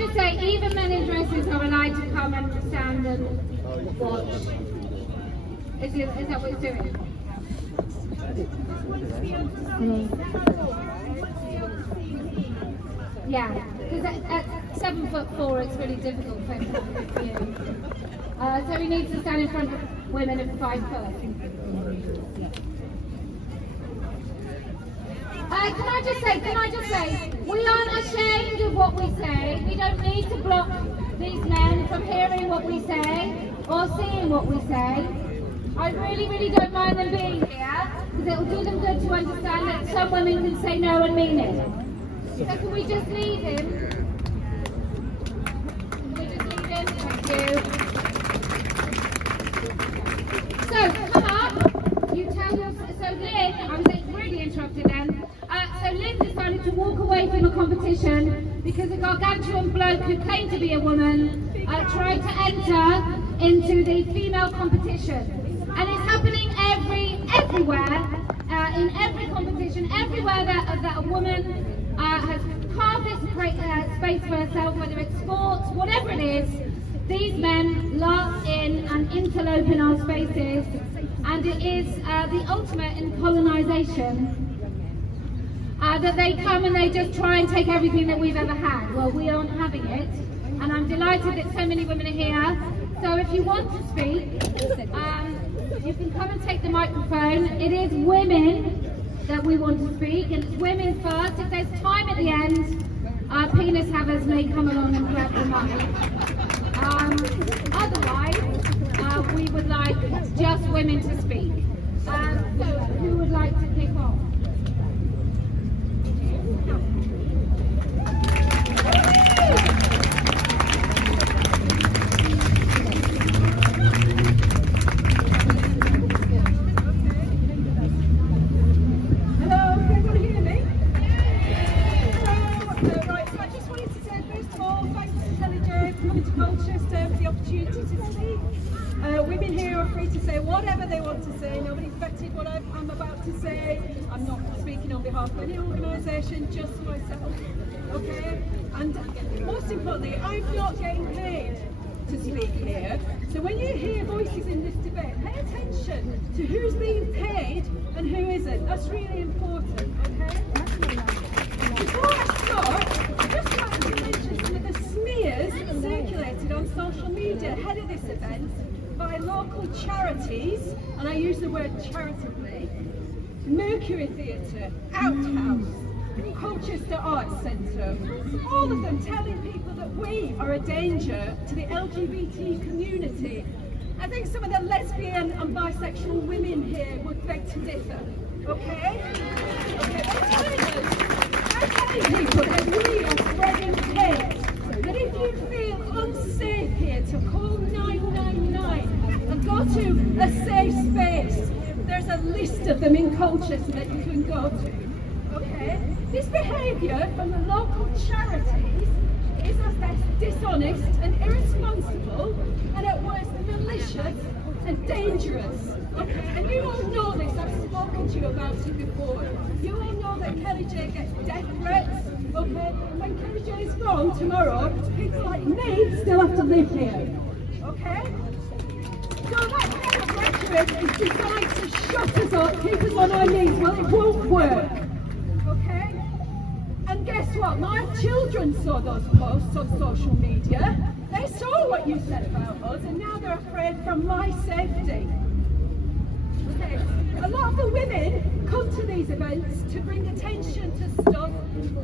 just say, even men in dresses are allowed to come and stand and watch. Is that what it's doing? Yeah, because at 7'4" it's really difficult for you. So he needs to stand in front of women of 5 foot. Can I just say, we aren't ashamed of what we say. We don't need to block these men from hearing what we say or seeing what we say. I really, really don't mind them being here, because it will do them good to understand that some women can say no and mean it. So can we just leave him? Can we just leave him? Thank you. So, come up. You tell your... So Lynn, I was really interrupted then. So Lynn decided to walk away from the competition because a gargantuan bloke who claimed to be a woman tried to enter into the female competition. And it's happening everywhere, in every competition, everywhere that a woman has carved this space for herself, whether it's sports, whatever it is. These men last in and interlope in our spaces, and it is the ultimate in colonisation. That they come and they just try and take everything that we've ever had. Well, we aren't having it, and I'm delighted that so many women are here. So if you want to speak, you can come and take the microphone. It is women that we want to speak, and it's women first. If there's time at the end, our penis havers may come along and grab the mic. Otherwise, we would like just women to speak. So who would like to kick off? Colchester for the opportunity to speak. Women here are free to say whatever they want to say. Nobody's vetted what I'm about to say. I'm not speaking on behalf of any organisation, just myself. Okay? And most importantly, I'm not getting paid to speak here. So when you hear voices in this debate, pay attention to who's being paid and who isn't. That's really important. Okay? Before I start, I'd just like to mention some of the smears circulated on social media ahead of this event by local charities, and I use the word charitably: Mercury Theatre, Outhouse, Colchester Arts Centre, all of them telling people that we are a danger to the LGBT community. I think some of the lesbian and bisexual women here would beg to differ. Okay? Okay, I'm telling people that we are spreading hate. That if you feel unsafe here, to call 999 and go to a safe space. There's a list of them in Colchester that you can go to. Okay? This behaviour from the local charities is at best dishonest and irresponsible, and at worst malicious and dangerous. Okay? And you all know this, I've spoken to you about it before. You all know that Kelly J gets death threats. Okay? When Kelly J is gone tomorrow, people like me still have to live here. Okay? So that kind of rhetoric is designed to shut us up, keep us on our knees. Well, it won't work. Okay? And guess what? My children saw those posts on social media. They saw what you said about us, and now they're afraid for my safety. Okay? A lot of the women come to these events to bring attention to stuff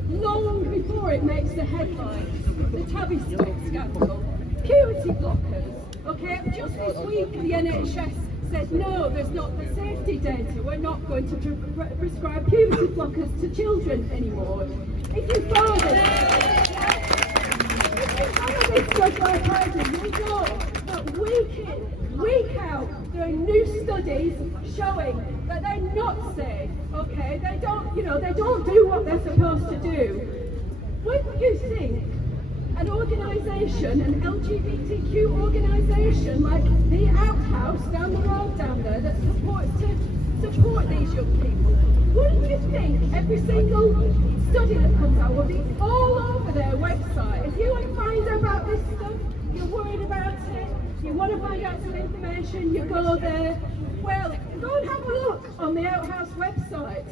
long before it makes the headlines. The Tabby Stock scandal, puberty blockers. Okay, just this week the NHS said no, there's not the safety data. We're not going to prescribe puberty blockers to children anymore. If you follow this stuff like I do, you know that week in, week out, there are new studies showing that they're not safe. Okay, they don't do what they're supposed to do. Wouldn't you think an organisation organisation, an LGBTQ organisation like the Outhouse down the road down there that supports these young people. Wouldn't you think every single study that comes out will be all over their website? If you want to find out about this stuff, you're worried about it, you want to find out some information, you go there. Well, go and have a look on the Outhouse website.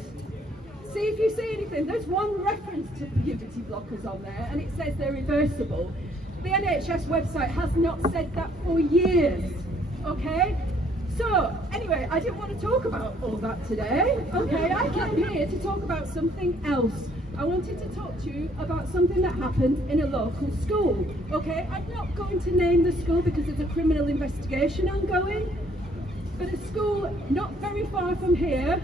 See if you see anything. There's one reference to puberty blockers on there and it says they're reversible. The NHS website has not said that for years, okay? So, anyway, I didn't want to talk about all that today, okay? I came here to talk about something else. I wanted to talk to you about something that happened in a local school, okay? I'm not going to name the school because there's a criminal investigation ongoing, but a school not very far from here,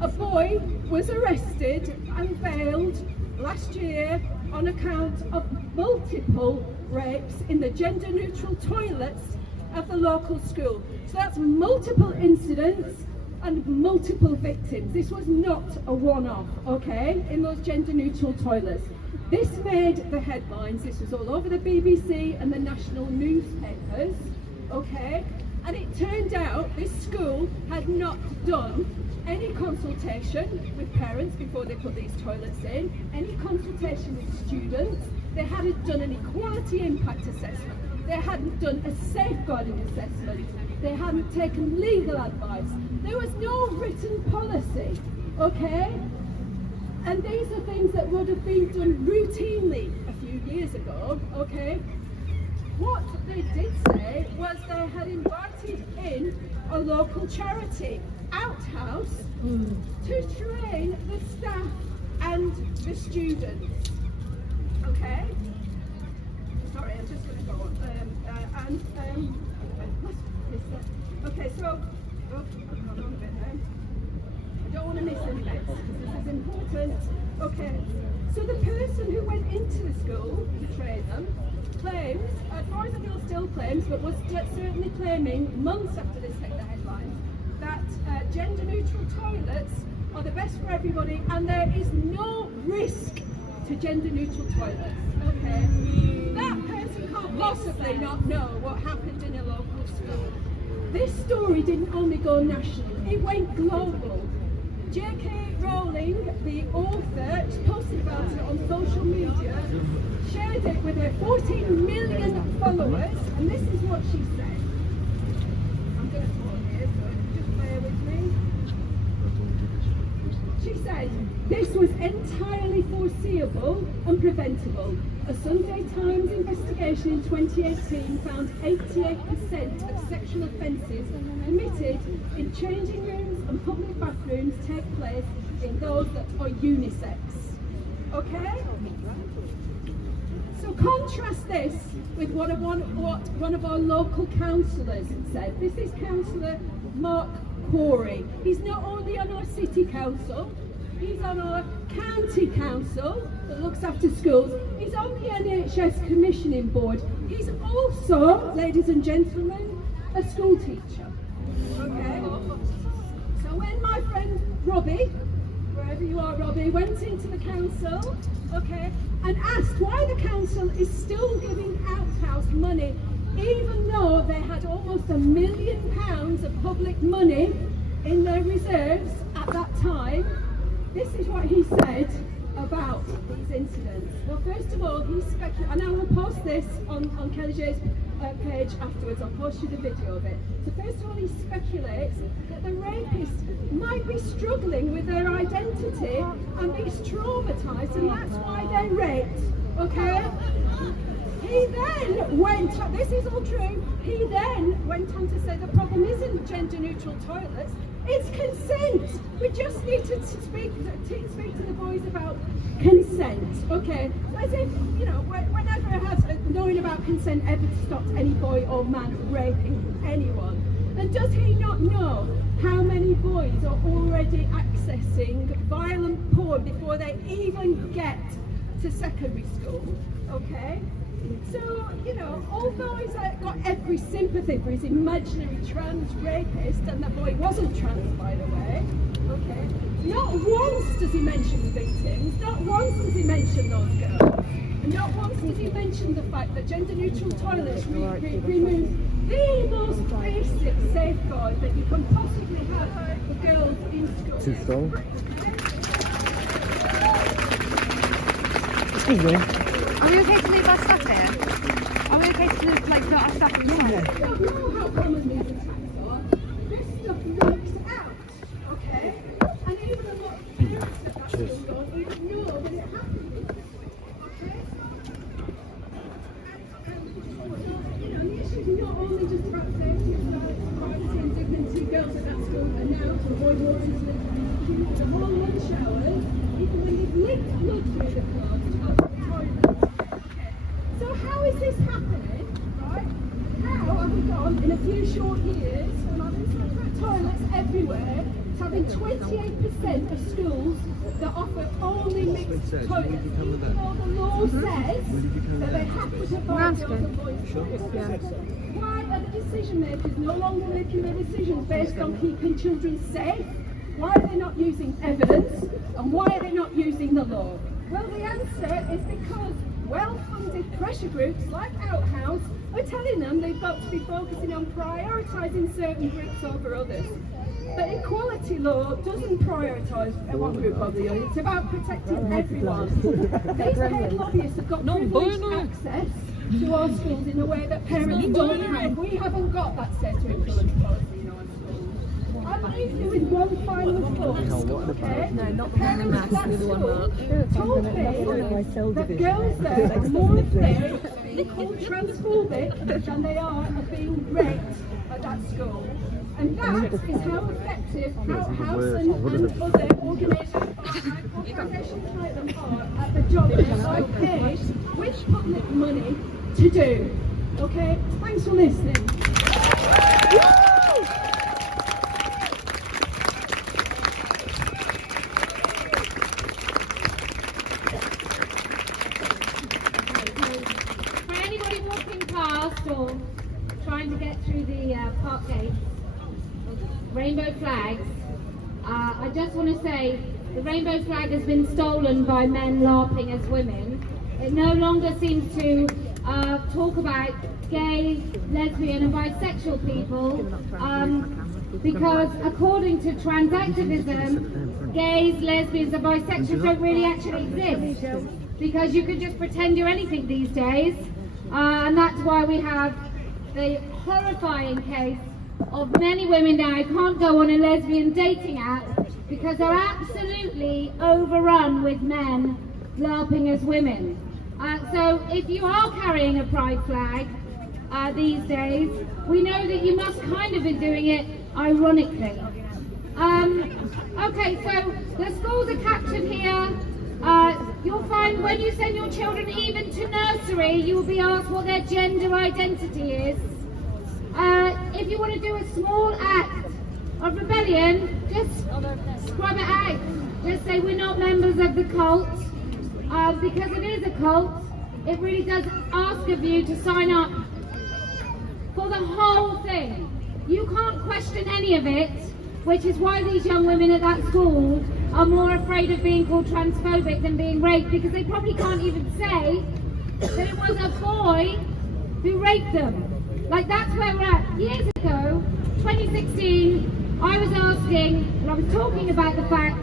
a boy was arrested and bailed last year on account of multiple rapes in the gender-neutral toilets of the local school. So that's multiple incidents and multiple victims. This was not a one-off, okay, in those gender-neutral toilets. This made the headlines. This was all over the BBC and the national newspapers, okay? And it turned out this school had not done any consultation with parents before they put these toilets in, any consultation with students. They hadn't done an equality impact assessment. They hadn't done a safeguarding assessment. They hadn't taken legal advice. There was no written policy, okay? And these are things that would have been done routinely a few years ago, okay? What they did say was they had invited in a local charity, Outhouse, to train the staff and the students, okay? Sorry, I'm just going to go on. Okay, so, hold on a bit there. I don't want to miss any bits because this is important. Okay, so the person who went into the school to train them claims, as far as I know still claims, but was certainly claiming months after this hit the headlines, that gender-neutral toilets are the best for everybody and there is no risk to gender-neutral toilets. Okay, that person can't possibly not know what happened in a local school. This story didn't only go national, it went global. J.K. Rowling, the author, posted about it on social media, shared it with her 14 million followers, and this is what she said. I'm going to pause here, so just bear with me. She said, "This was entirely foreseeable and preventable. A Sunday Times investigation in 2018 found 88% of sexual offences committed in changing rooms and public bathrooms take place in those that are unisex." Okay? So contrast this with what one of our local councillors said. This is Councillor Mark Corey. He's not only on our city council, he's on our county council that looks after schools. He's on the NHS commissioning board. He's also, ladies and gentlemen, a school teacher. Okay? So when my friend Robbie, wherever you are Robbie, went into the council, okay, and asked why the council is still giving Outhouse money even though they had almost £1 million of public money in their reserves at that time, this is what he said about these incidents. Well, first of all, he speculated, and I will post this on Kelly J's page afterwards. I'll post you the video of it. So first of all, he speculates that the rapists might be struggling with their identity and be traumatised, and that's why they raped. Okay? He then went, this is all true, he then went on to say the problem isn't gender-neutral toilets, it's consent. We just need to speak to the boys about consent, okay? As if, you know, whenever has knowing about consent ever stopped any boy or man raping anyone? And does he not know how many boys are already accessing violent porn before they even get to secondary school? okay? So, you know, although he's got every sympathy for his imaginary trans rapist, and that boy wasn't trans, by the way, okay? Not once does he mention the victims, not once does he mention those girls, and not once does he mention the fact that gender-neutral toilets remove the most basic safeguard that you can possibly have for girls in school. Too strong. Excuse me. Are we okay to leave our stuff here? Are we okay to leave, like, put our stuff inside? I don't know how common these attacks are. This stuff leaks out, okay? And even a lot of parents at that school don't even know that it happened. Okay? And you know, the issue is not only just about safety, it's about privacy and dignity. Girls at that school are now to avoid water to the whole lunch hours, even when they've leaked blood through the clothes to go to the toilet. Okay. So how is this happening, right? How have we gone in a few short years from having separate toilets everywhere to having 28% of schools that offer only mixed toilets, even though the law says that they have to provide girls and boys toilets? Why are the decision makers no longer making their decisions based on keeping children safe? Why are they not using evidence? And why are they not using the law? Well, the answer is because well-funded pressure groups like Outhouse are telling them they've got to be focusing on prioritising certain groups over others. But equality law doesn't prioritise one group over the other, it's about protecting everyone. These paid lobbyists have got privileged access to our schools in a way that parents don't have. We haven't got that set to influence policy in our schools. I'm leaving you with one final thought, okay? No, not the Parents maths, at the that other one, school Mark. told me that girls there are more afraid of being called transphobic than they are of being raped at that school. And that is how effective Outhouse and other organisations like them are at the job that are paid with public money to do. Okay? Thanks for listening. For anybody walking past or trying to get through the park gate, rainbow flags, I just want to say the rainbow flag has been stolen by men LARPing as women. It no longer seems to talk about gay, lesbian and bisexual people because according to trans activism, gays, lesbians and bisexuals don't really actually exist because you can just pretend you're anything these days, and that's why we have the horrifying case of many women now can't go on a lesbian dating app because they're absolutely overrun with men LARPing as women. So if you are carrying a pride flag these days, we know that you must kind of be doing it ironically. Okay, so the schools are captured here. You'll find when you send your children even to nursery, you will be asked what their gender identity is. If you want to do a small act of rebellion, just scrub it out. Just say we're not members of the cult, because it is a cult. It really does ask of you to sign up for the whole thing. You can't question any of it, which is why these young women at that school are more afraid of being called transphobic than being raped, because they probably can't even say that it was a boy who raped them. Like, that's where we're at. Years ago, 2016, I was asking, and I was talking about the fact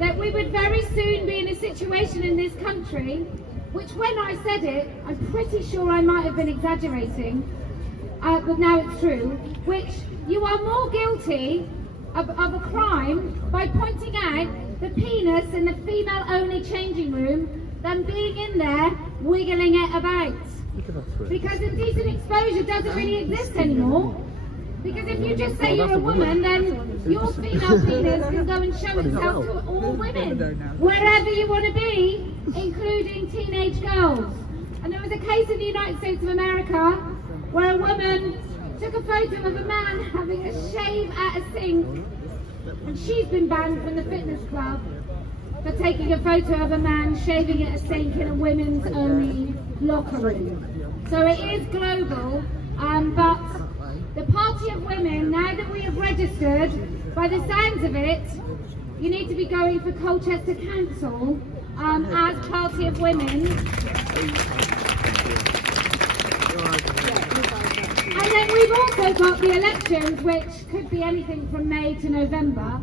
that we would very soon be in a situation in this country, which when I said it, I'm pretty sure I might have been exaggerating, but now it's true, which you are more guilty of a crime by pointing out the penis in the female-only changing room than being in there wiggling it about. Because indecent exposure doesn't really exist anymore. Because if you just say you're a woman, then your female penis can go and show itself to all women, wherever you want to be, including teenage girls. And there was a case in the United States of America where a woman took a photo of a man having a shave at a sink, and she's been banned from the fitness club for taking a photo of a man shaving at a sink in a women's only locker room. So it is global, but the Party of Women, now that we have registered, by the sounds of it, you need to be going for Colchester Council as Party of Women. And then we've also got the elections, which could be anything from May to November.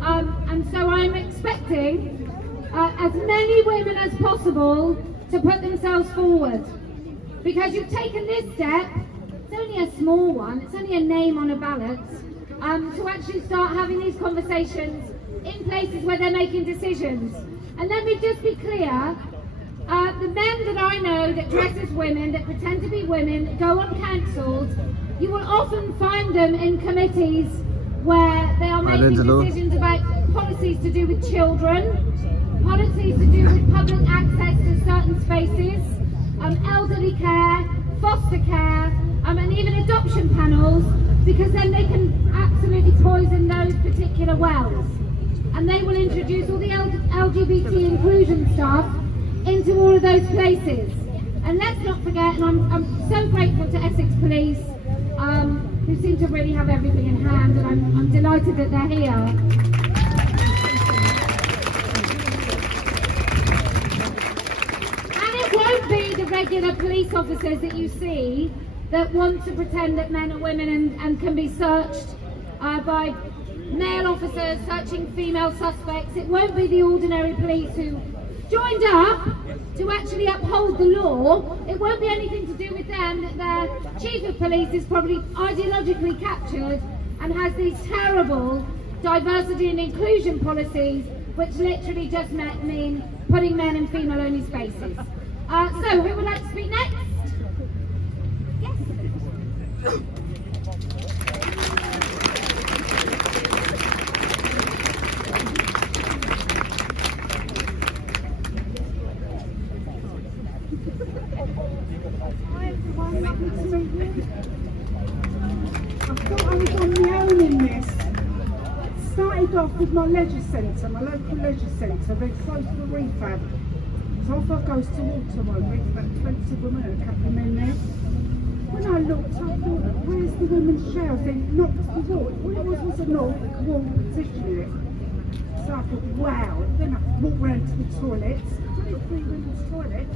And so I'm expecting as many women as possible to put themselves forward. Because you've taken this step, it's only a small one, it's only a name on a ballot, to actually start having these conversations in places where they're making decisions. And let me just be clear, the men that I know that dress as women, that pretend to be women, go on councils, you will often find them in committees where they are making decisions about policies to do with children, policies to do with public access to certain spaces, elderly care, foster care, and even adoption panels, because then they can absolutely poison those particular wells. And they will introduce all the LGBT inclusion stuff into all of those places. And let's not forget, and I'm so grateful to Essex Police, who seem to really have everything in hand, and I'm delighted that they're here. Be the regular police officers that you see that want to pretend that men are women and can be searched by male officers searching female suspects. It won't be the ordinary police who joined up to actually uphold the law. It won't be anything to do with them that their chief of police is probably ideologically captured and has these terrible diversity and inclusion policies which literally just mean putting men in female only spaces. So, who would like to speak next? Yes. Hi everyone, lovely to meet you. I thought I was on my own in this. Started off with my leisure centre, my local leisure centre, they closed for refab. So off I goes to Waterloo, there's about 20 women and a couple of men there. When I looked, I thought, where's the women's shower? They knocked the wall. All it was a knock, a wall partitioning it. So I thought, wow. Then I walked round to the toilets. There's only 3 women's toilets.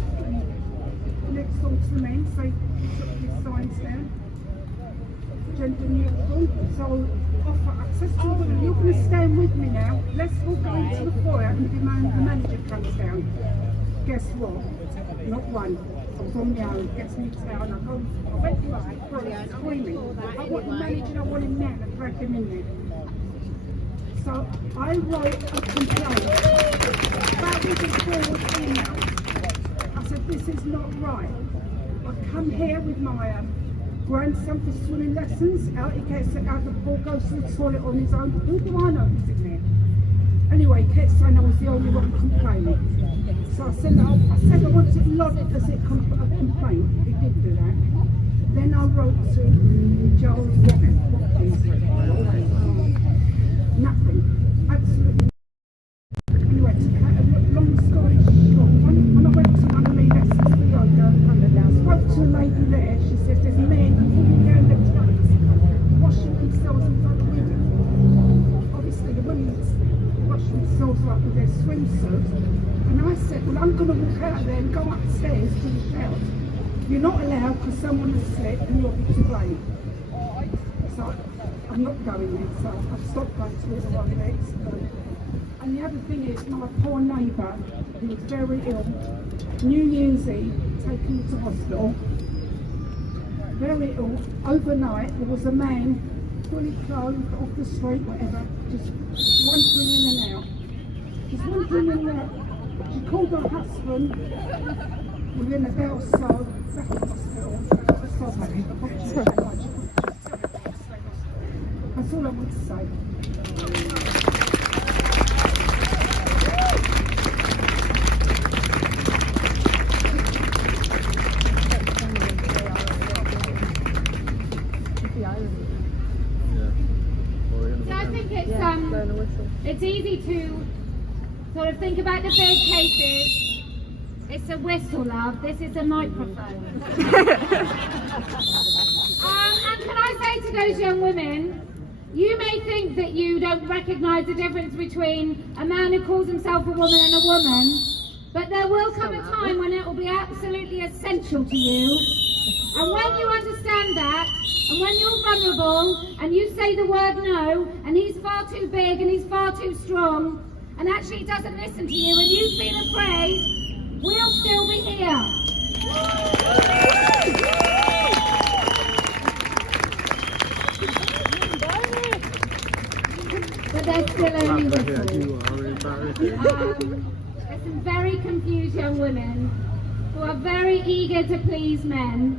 Next door to the men, so they took these signs down. Gender neutral. So I said to the women, you're going to stand with me now. Let's all go into the foyer and the manager comes down. Guess what? Not one. I was on my own. Gets me down. I went back, screaming. I want the manager, I want him now, and drag him in there. So I wrote a complaint about these forward emails. I said, this is not right. I come here with my grandson for swimming lessons. Out he gets out the pool, goes to the toilet on his own. Who do I know who's in there? Anyway, he kept saying I was the only one complaining. So I said I wanted it lodged as a complaint. He did do that. Then I wrote to Joel Watkins. Nothing. Absolutely. Anyway, to cut a long story short, when I went to one of my lessons for yoga in Canada, I spoke to a lady there. She said there's men pulling down their clothes, washing themselves in front of women. Obviously, the women washing themselves up with their swimsuits. And I said, well, I'm going to walk out there and go upstairs to the shower. You're not allowed because someone has slept and you'll be to blame. So I'm not going there, so I've stopped going to this one next. And the other thing is, my poor neighbour, who was very ill, New Year's Eve, taken to hospital, very ill. Overnight, there was a man, fully clothed, off the street, whatever, just wandering in and out. Just wandering in and out. She called her husband within about so back to hospital. That's all I want to say. So I think it's easy to sort of think about the big cases. It's a whistle, love. This is a microphone. And can I say to those young women, you may think that you don't recognise the difference between a man who calls himself a woman and a woman, but there will come a time when it will be absolutely essential to you. And when you understand that, and when you're vulnerable, and you say the word no, and he's far too big and he's far too strong, and actually he doesn't listen to you, and you feel afraid, we'll still be here. But there's still only whistles. There's some very confused young women who are very eager to please men.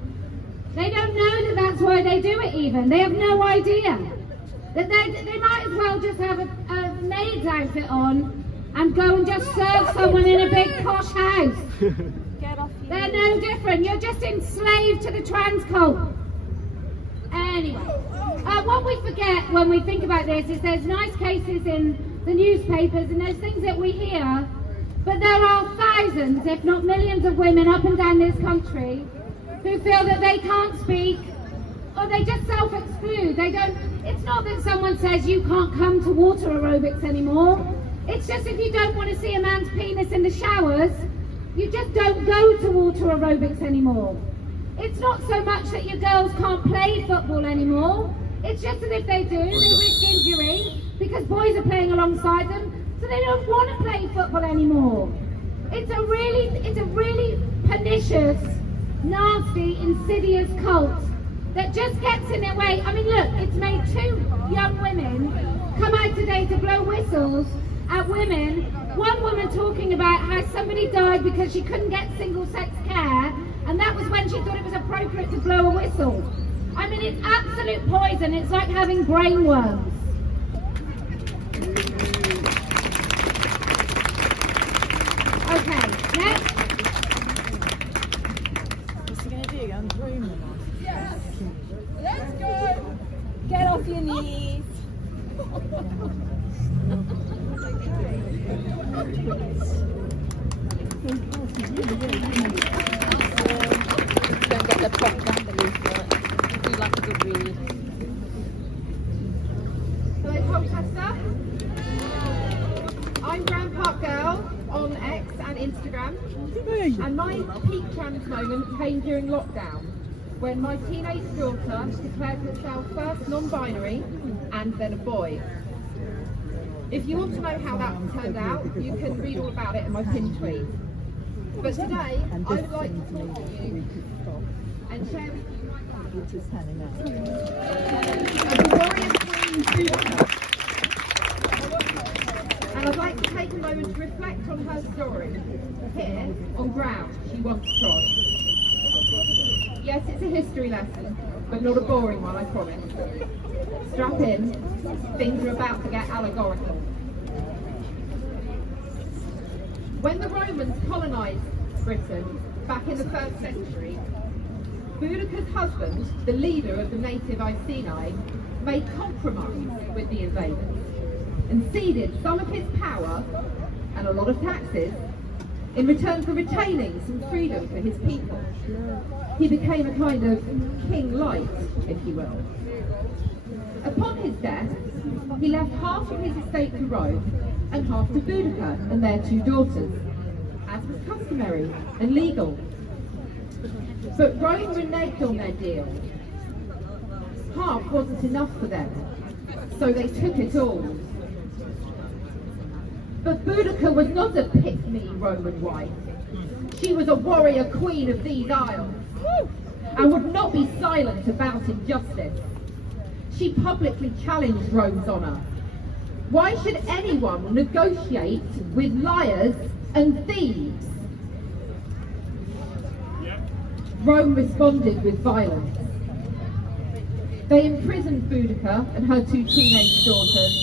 They don't know that that's why they do it even. They have no idea. That they might as well just have a maid's outfit on and go and just serve someone in a big posh house. They're no different. You're just enslaved to the trans cult. Anyway, what we forget when we think about this is there's nice cases in the newspapers and there's things that we hear, but there are thousands, if not millions of women up and down this country who feel that they can't speak, or they just self-exclude. They don't. It's not that someone says you can't come to water aerobics anymore. It's just if you don't want to see a man's penis in the showers, you just don't go to water aerobics anymore. It's not so much that your girls can't play football anymore. It's just that if they do, they risk injury because boys are playing alongside them, so they don't want to play football anymore. It's a really pernicious, nasty, insidious cult that just gets in their way. I mean, look, it's made 2 young women come out today to blow whistles at women. One woman talking about how somebody died because she couldn't get single-sex care, and that was when she thought it was appropriate to blow a whistle. I mean, it's absolute poison. It's like having brain worms. Okay, next. What's he going to do? Go and groom them? Yes. Let's go. Get off your knees. Don't get the pop ramblers, but do like a good read. Hello Colchester, I'm Grand Park Girl on X and Instagram, and my peak trans moment came during lockdown when my teenage daughter declared herself first non-binary and then a boy. If you want to know how that turned out, you can read all about it in my pinned tweet. But today, I would like to talk to you and share with you my life as a warrior queen Boudica. And I'd like to take a moment to reflect on her story, here on ground she once trod. Yes, it's a history lesson, but not a boring one, I promise. Strap in, things are about to get allegorical. When the Romans colonised Britain back in the 1st century, Boudica's husband, the leader of the native Iceni, made compromise with the invaders and ceded some of his power and a lot of taxes in return for retaining some freedom for his people. He became a kind of king light, if you will. Upon his death, he left half of his estate to Rome and half to Boudica and their 2 daughters, as was customary and legal. But Rome reneged on their deal. Half wasn't enough for them, so they took it all. But Boudica was not a pick-me Roman wife. She was a warrior queen of these isles, and would not be silent about injustice. She publicly challenged Rome's honour. Why should anyone negotiate with liars and thieves? Rome responded with violence. They imprisoned Boudica and her 2 teenage daughters.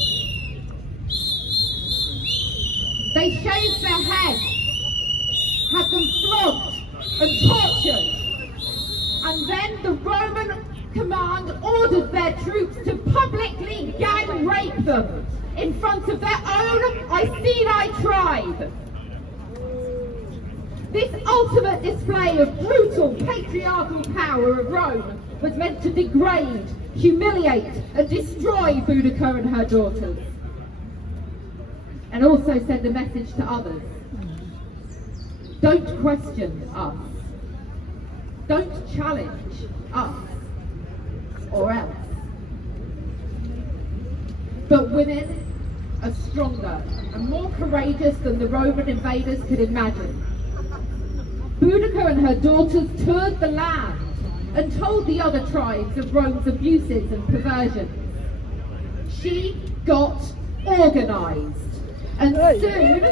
They shaved their heads, had them flogged and tortured, and then the Roman command ordered their troops to publicly gang rape them in front of their own Iceni tribe. This ultimate display of brutal patriarchal power of Rome was meant to degrade, humiliate and destroy Boudica and her daughters. And also send a message to others. Don't question us. Don't challenge us. Or else. But women are stronger and more courageous than the Roman invaders could imagine. Boudica and her daughters toured the land and told the other tribes of Rome's abuses and perversions. She got organised, and soon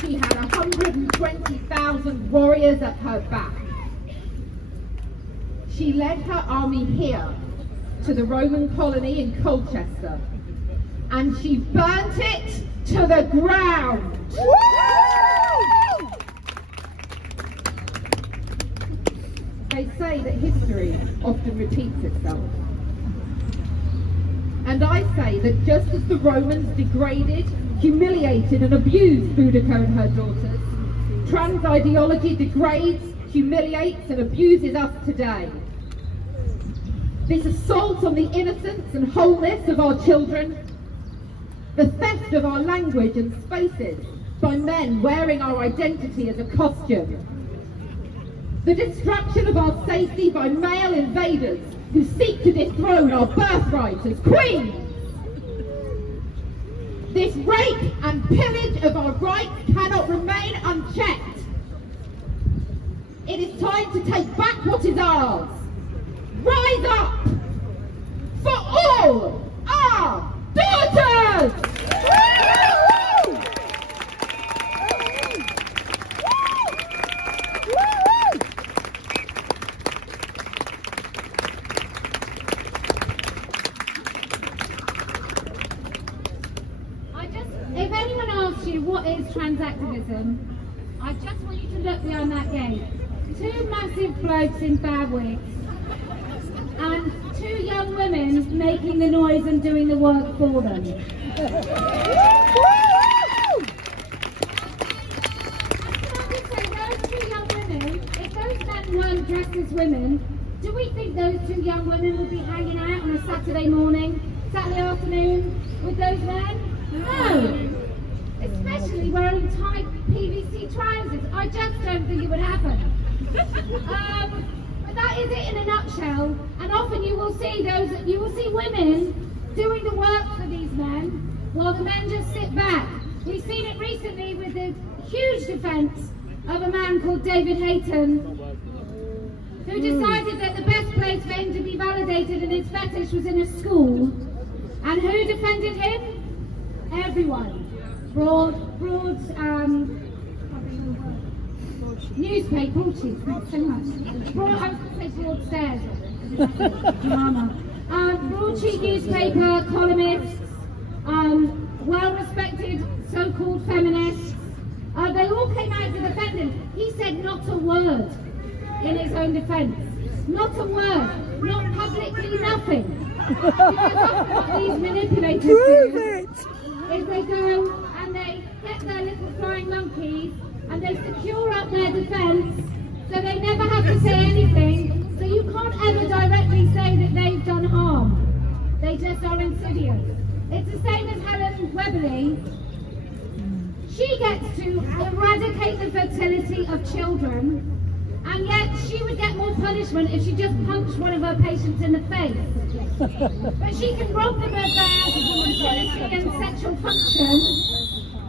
she had 120,000 warriors at her back. She led her army here to the Roman colony in Colchester, and she burnt it to the ground. They say that history often repeats itself. And I say that just as the Romans degraded, humiliated and abused Boudica and her daughters, trans ideology degrades, humiliates and abuses us today. This assault on the innocence and wholeness of our children, the theft of our language and spaces by men wearing our identity as a costume, the destruction of our safety by male invaders who seek to dethrone our birthright as queens. This rape and pillage of our rights cannot remain unchecked. It is time to take back what is ours. Rise up for all our daughters! If anyone asks you what is trans activism, I just want you to look behind that gate. Two massive blokes in bad wigs and two young women making the noise and doing the work for them. And can I just say, those two young women, if those men weren't dressed as women, do we think those two young women would be hanging out on a Saturday morning, Saturday afternoon with those men? No! Especially wearing tight PVC trousers. I just don't think it would happen. But that is it in a nutshell. And often you will see women doing the work for these men while the men just sit back. We've seen it recently with the huge defence of a man called David Hayton, who decided that the best place for him to be validated in his fetish was in a school. And who defended him? Everyone. Newspaper, thanks so much. I was going to say broadstairs. Broadsheet newspaper, columnists, well-respected so-called feminists, they all came out to defend him. He said not a word in his own defence. Not a word. Not publicly, nothing. Because what these manipulators do is they go and they get their little flying monkeys and they secure up their defence so they never have to say anything, so you can't ever directly say that they've done harm. They just are insidious. It's the same as Helen Weberly. She gets to eradicate the fertility of children, and yet she would get more punishment if she just punched one of her patients in the face. But she can rob them of their fertility and sexual function,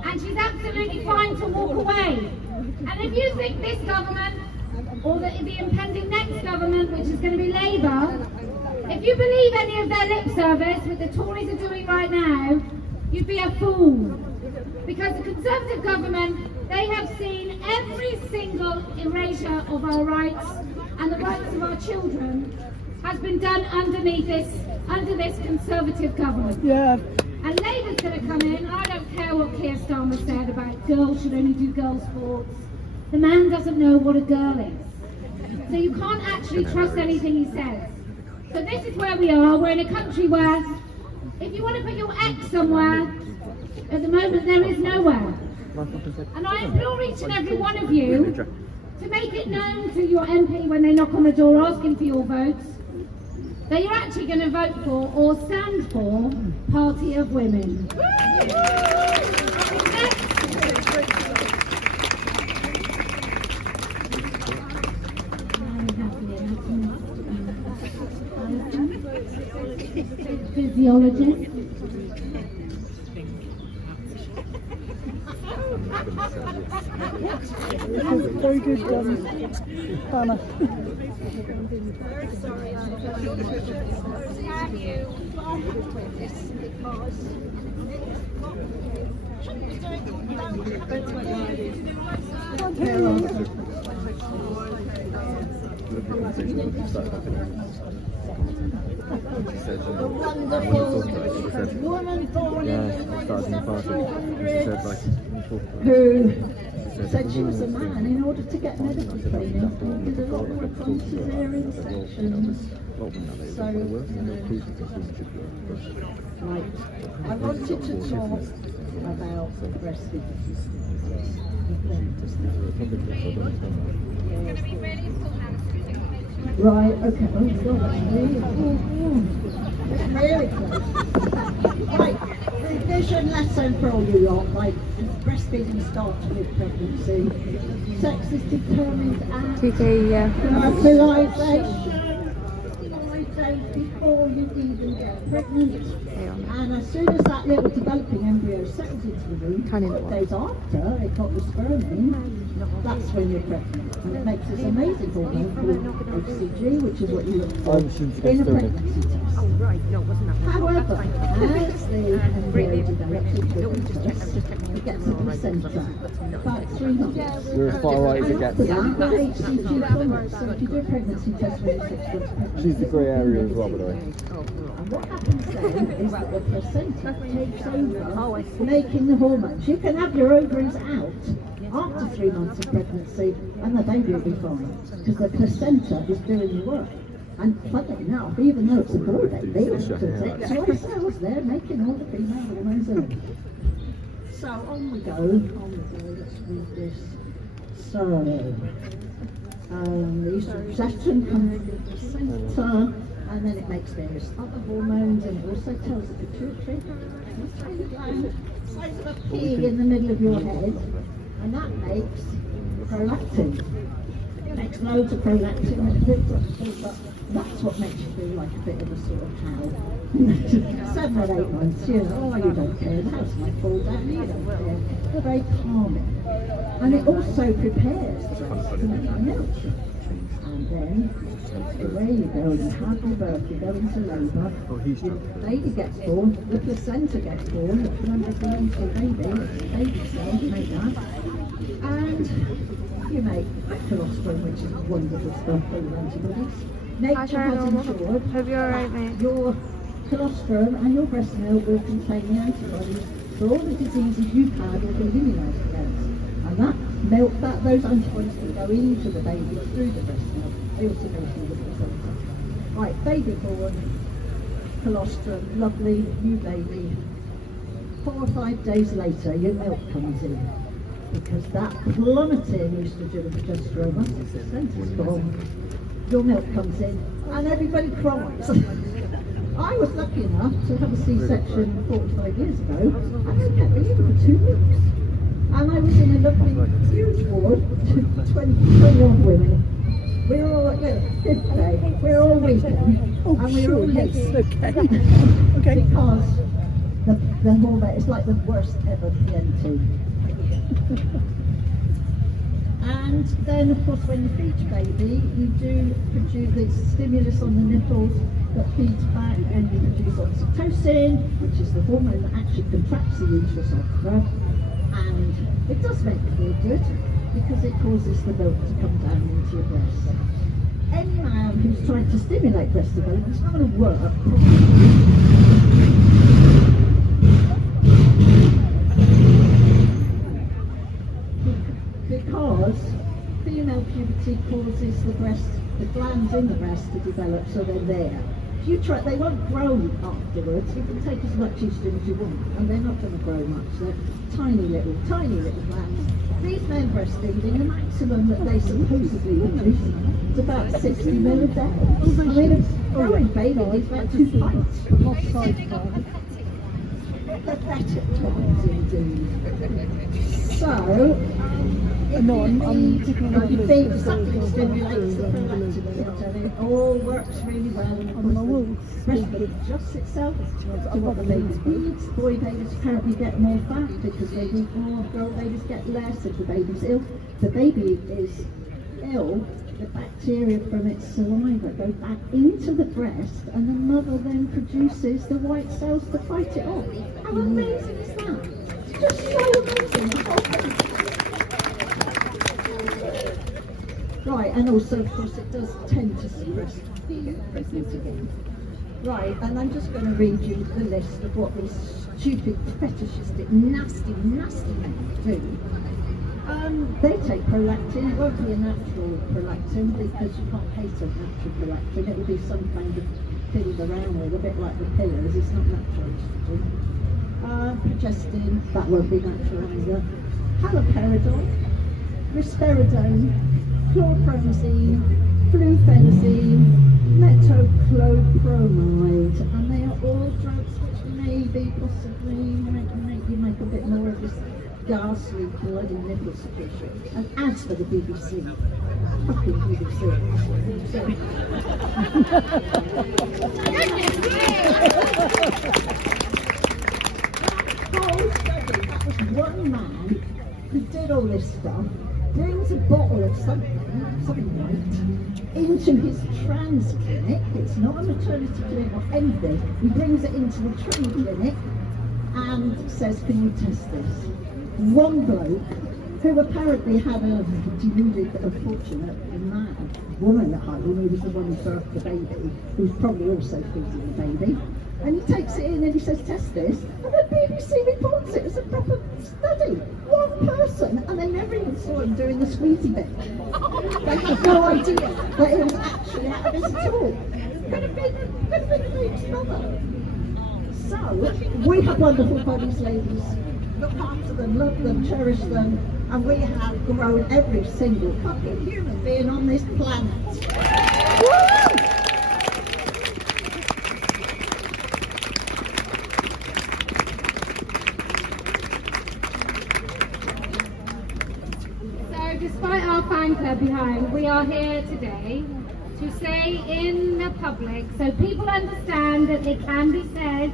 and she's absolutely fine to walk away. And if you think this government, or the impending next government, which is going to be Labour, if you believe any of their lip service, what the Tories are doing right now, you'd be a fool. Because the Conservative government, they have seen every single erasure of our rights and the rights of our children has been done under this Conservative government. Yeah. And Labour's going to come in. I don't care what Keir Starmer said about girls should only do girl sports. The man doesn't know what a girl is. So you can't actually trust anything he says. So this is where we are. We're in a country where if you want to put your ex somewhere, at the moment there is nowhere. And I implore each and every one of you to make it known to your MP when they knock on the door asking for your votes that you're actually going to vote for or stand for Party of Women. Physiologist. Very good, Hannah. Who said she was a man in order to get medical training. Did a lot of work on cesarean sections. So, right, I wanted to talk about breastfeeding. Right, okay. Oh, God, that's really close. Right, revision lesson for all you lot. Like, breastfeeding starts with pregnancy. Sex is determined at fertilization. 5 days before you even get pregnant. And as soon as that little developing embryo settles into the womb, 5 days after it got the sperm in, that's when you're pregnant. And it makes this amazing hormone called HCG, which is what you look for in a pregnancy test. However, as the embryo develops into the fetus, it gets a placenta about 3 months. You're as far right as it gets. After that, the HCG plummets. So if you do a pregnancy test when you're 6 months pregnant, She's the grey area as well, by the way. and what happens then is that the placenta takes over, making the hormones. You can have your ovaries out after 3 months of pregnancy, and the baby will be fine, because the placenta is doing the work. And funny enough, even though it's a boy baby, there's XY cells there making all the female hormones in it. So on we go, let's read this. So, the estrogen comes from the placenta, and then it makes various other hormones, and it also tells the pituitary, tiny gland, size of a pea in the middle of your head, and that makes prolactin. It makes loads of prolactin, and it builds up. That's what makes you feel like a bit of a sort of cow. 7 or 8 months, you know, oh, you don't care, the house might fall down, you don't care. They're very calming. And it also prepares the breast to make milk. And then, away you go, you have your birth, you go into labour, the baby gets born, the placenta gets born, remember the little baby cells make that, and you make colostrum, which is wonderful stuff for your antibodies. Nature has ensured that your colostrum and your breast milk will contain the antibodies for all the diseases you've had or been immunised against. And that milk, those antibodies will go into the baby through the breast milk. They also go through the placenta. Right, baby born, colostrum, lovely, new baby. 4 or 5 days later, your milk comes in. Because that plummeting estrogen and progesterone, once the placenta's gone, your milk comes in, and everybody cries. I was lucky enough to have a C-section 45 years ago, and I kept me for 2 weeks. And I was in a lovely, huge ward, 21 women. We were all, 5th day, we were all weeping, and we were all listening. Okay. Because the hormone, it's like the worst ever PNT. And then, of course, when you feed your baby, you do produce the stimulus on the nipples that feeds back, and you produce oxytocin, which is the hormone that actually contracts the uterus after. And it does make you feel good, because it causes the milk to come down into your breast. Any man who's trying to stimulate breast development, it's not going to work. Because female puberty causes the glands in the breast to develop, so they're there. You try, they won't grow afterwards. You can take as much estrogen as you want, and they're not going to grow much. They're tiny little plants. These men breastfeeding, the maximum that they supposedly produce is about 60 ml a day. I mean, a growing baby needs about 2 pints. Pathetic times indeed. So, you think something stimulates the prolactin center, and it all works really well. And of course, the breastfeed adjusts itself to what the baby needs. Boy babies apparently get more fat because they eat more. Girl babies get less. If the baby's ill, the baby is ill. The bacteria from its saliva go back into the breast, and the mother then produces the white cells to fight it off. How amazing is that? It's just so amazing. The whole thing. Right, and also, of course, it does tend to suppress pregnancy again. Right, and I'm just going to read you the list of what these stupid, fetishistic, nasty men do. They take prolactin. It won't be a natural prolactin because you can't hate a natural prolactin. It will be some kind of filled around with, a bit like the pillars. It's not natural estrogen. Progestin, that won't be natural either. Haloperidol, risperidone, chlorpromazine, flufenazine, metoclopramide, and they are all drugs which maybe, possibly, make you make a bit more of this ghastly bloody nipple secretion. And as for the BBC, fucking BBC. That was one man who did all this stuff, brings a bottle of something white, into his trans clinic. It's not a maternity clinic or anything. He brings it into the trans clinic and says, can you test this? One bloke who apparently had a deluded, unfortunate woman at home, who was the one who birthed the baby, who's probably also feeding the baby. And he takes it in and he says, test this. And the BBC reports it as a proper study. One person, and they never even saw him doing the squeezy bit. They had no idea that he was actually out of this at all. Could have been the baby's mother. So, we have wonderful bodies, ladies. Look after them, love them, cherish them, and we have grown every single fucking human being on this planet. Woo! Despite our fan club behind, we are here today to say in the public, so people understand that it can be said,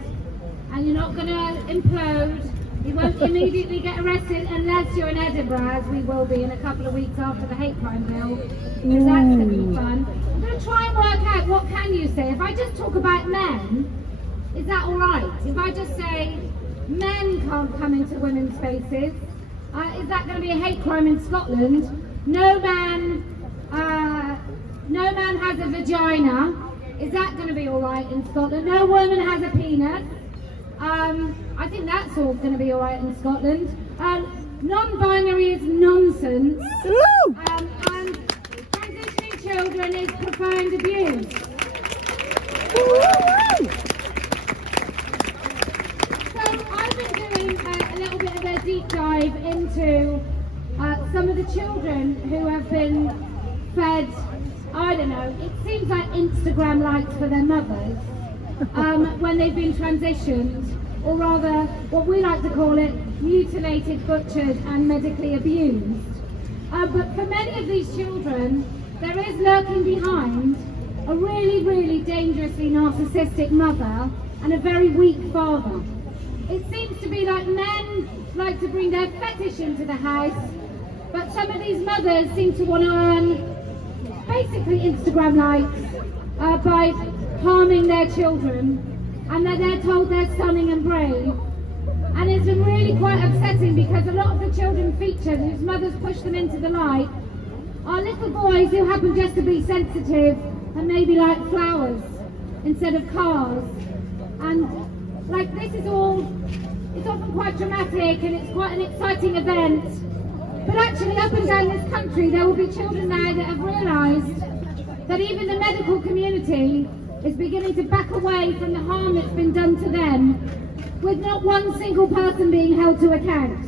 and you're not going to implode. You won't immediately get arrested unless you're in Edinburgh, as we will be in a couple of weeks after the hate crime bill. Because that's going to be fun. I'm going to try and work out what can you say. If I just talk about men, is that all right? If I just say men can't come into women's spaces, is that going to be a hate crime in Scotland? No man has a vagina. Is that going to be all right in Scotland? No woman has a penis. I think that's all going to be all right in Scotland. Non-binary is nonsense. And transitioning children is profound abuse. I've been doing a little bit of a deep dive into some of the children who have been fed, I don't know, it seems like Instagram likes for their mothers when they've been transitioned, or rather what we like to call it, mutilated, butchered and medically abused. But for many of these children, there is lurking behind a really, really dangerously narcissistic mother and a very weak father. It seems to be like men like to bring their fetish into the house, but some of these mothers seem to want to earn basically Instagram likes by harming their children, and that they're told they're stunning and brave. And it's been really quite upsetting because a lot of the children featured whose mothers push them into the light are little boys who happen just to be sensitive and maybe like flowers instead of cars. And like this is all, it's often quite dramatic and it's quite an exciting event. But actually up and down this country there will be children now that have realised that even the medical community is beginning to back away from the harm that's been done to them, with not one single person being held to account.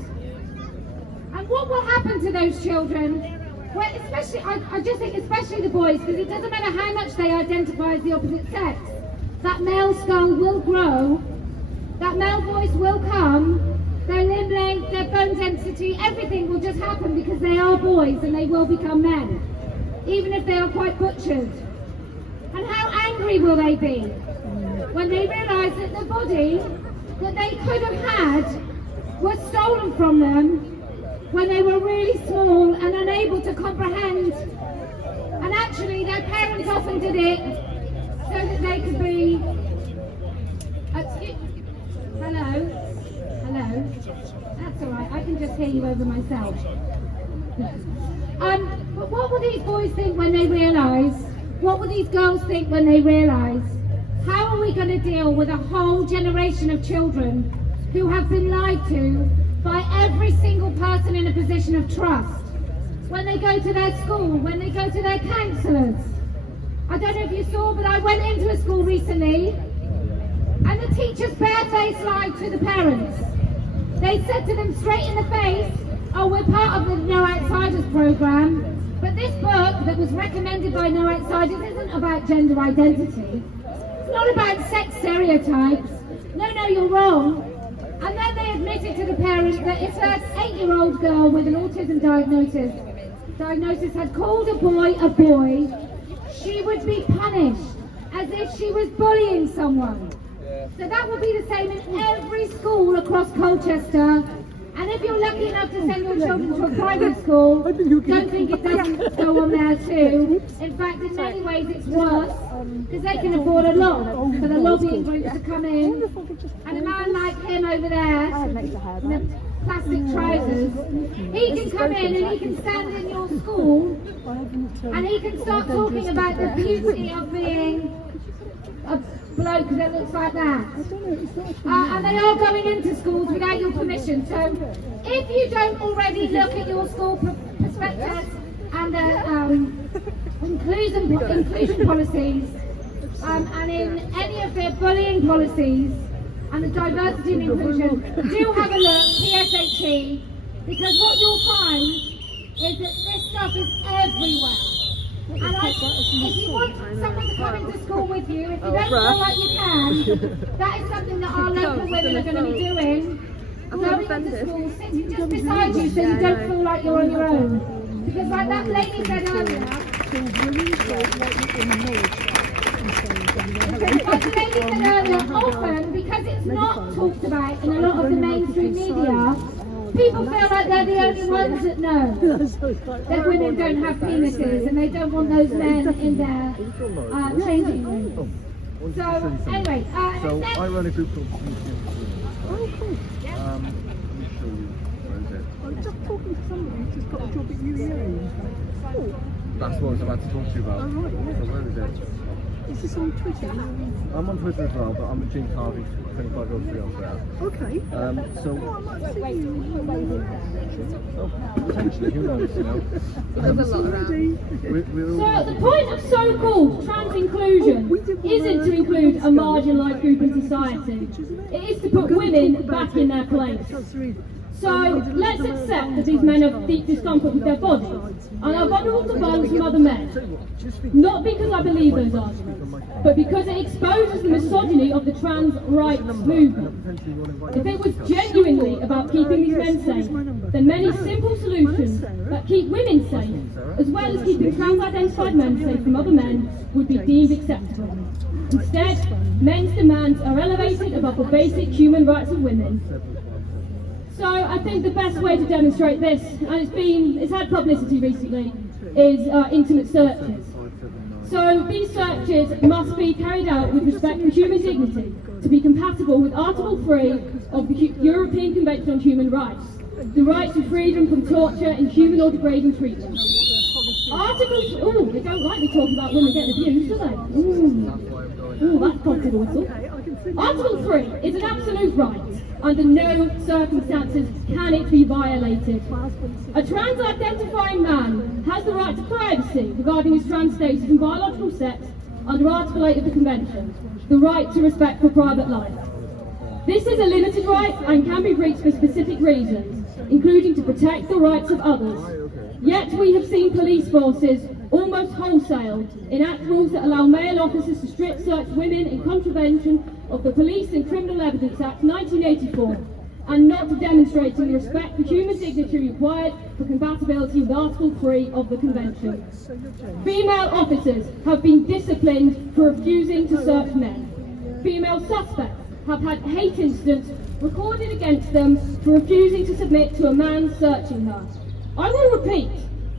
And what will happen to those children? Well, especially, I just think especially the boys, because it doesn't matter how much they identify as the opposite sex, that male skull will grow, that male voice will come, their limb length, their bone density, everything will just happen because they are boys and they will become men, even if they are quite butchered. And how angry will they be when they realise that the body that they could have had was stolen from them when they were really small and unable to comprehend, and actually their parents often did it so that they could be... Hello? That's alright, I can just hear you over myself. But what will these boys think when they realise? What will these girls think when they realise? How are we going to deal with a whole generation of children who have been lied to by every single person in a position of trust? When they go to their school, when they go to their counsellors. I don't know if you saw, but I went into a school recently and the teachers barefaced lied to the parents. They said to them straight in the face, oh, we're part of the No Outsiders programme, but this book that was recommended by No Outsiders isn't about gender identity. It's not about sex stereotypes. No, you're wrong. And then they admitted to the parents that if an 8-year-old girl with an autism diagnosis had called a boy, she would be punished as if she was bullying someone. So that will be the same in every school across Colchester. And if you're lucky enough to send your children to a private school, don't think it doesn't go on there too. In fact, in many ways it's worse, because they can afford a lot for the lobbying groups to come in. And a man like him over there, in the plastic trousers, he can come in and he can stand in your school and he can start talking about the beauty of being a bloke that looks like that. And they are going into schools without your permission. So if you don't already look at your school prospectus and inclusion policies, and in any of their bullying policies and the diversity and inclusion, do have a look, PSHE, because what you'll find is that this stuff is everywhere. And if you want someone to come into school with you, if you don't feel like you can, that is something that our local women are going to be doing. Going into school, sitting just beside you so you don't feel like you're on your own. Because like that lady said earlier, often because it's not talked about in a lot of the mainstream media, people feel like they're the only ones that know that women don't have penises and they don't want those men in their changing rooms. So, anyway, so I run a group called Oh, cool. let me show you where is it. I'm just talking to somebody who's just got a job at UEA. Oh, That's what I was about to talk to you about. Oh, right, yeah. So where is it? is this on Twitter? I'm on Twitter as well, but I'm a James Harvey 2503 on Twitter. Okay. So Oh, I might see you. potentially, who knows, you know? There's a lot around. So the point of so-called trans inclusion isn't to include a marginalised group in society. It is to put women back in their place. So let's accept that these men have deep discomfort with their bodies and are vulnerable to violence from other men. Not because I believe those arguments, but because it exposes the misogyny of the trans rights movement. If it was genuinely about keeping these men safe, then many simple solutions that keep women safe, as well as keeping trans-identified men safe from other men, would be deemed acceptable. Instead, men's demands are elevated above the basic human rights of women. So I think the best way to demonstrate this, and it's had publicity recently, is intimate searches. So these searches must be carried out with respect for human dignity, to be compatible with Article 3 of the European Convention on Human Rights, the right to freedom from torture, inhuman or degrading treatment. They don't like me talking about women getting abused, do they? That's prompted a whistle. Article 3 is an absolute right. Under no circumstances can it be violated. A trans-identifying man has the right to privacy regarding his trans status and biological sex under Article 8 of the Convention, the right to respect for private life. This is a limited right and can be breached for specific reasons, including to protect the rights of others. Yet we have seen police forces almost wholesale enact rules that allow male officers to strip search women in contravention of the Police and Criminal Evidence Act 1984, and not demonstrating the respect for human dignity required for compatibility with Article 3 of the Convention. Female officers have been disciplined for refusing to search men. Female suspects have had hate incidents recorded against them for refusing to submit to a man searching her. I will repeat,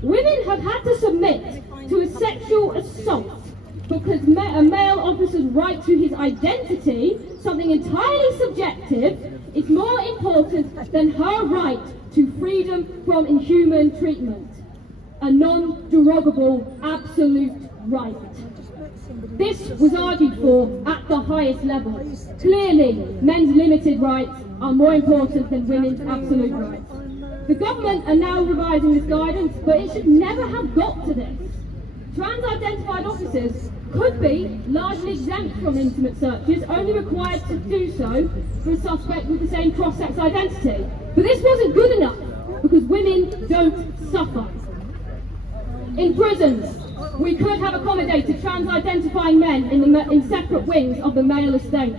women have had to submit to a sexual assault because a male officer's right to his identity, something entirely subjective, is more important than her right to freedom from inhuman treatment, a non-derogable absolute right. This was argued for at the highest level. Clearly, men's limited rights are more important than women's absolute rights. The government are now revising this guidance, but it should never have got to this. Trans-identified officers could be largely exempt from intimate searches, only required to do so for a suspect with the same cross-sex identity. But this wasn't good enough, because women don't suffer. In prisons, we could have accommodated trans-identifying men in separate wings of the male estate.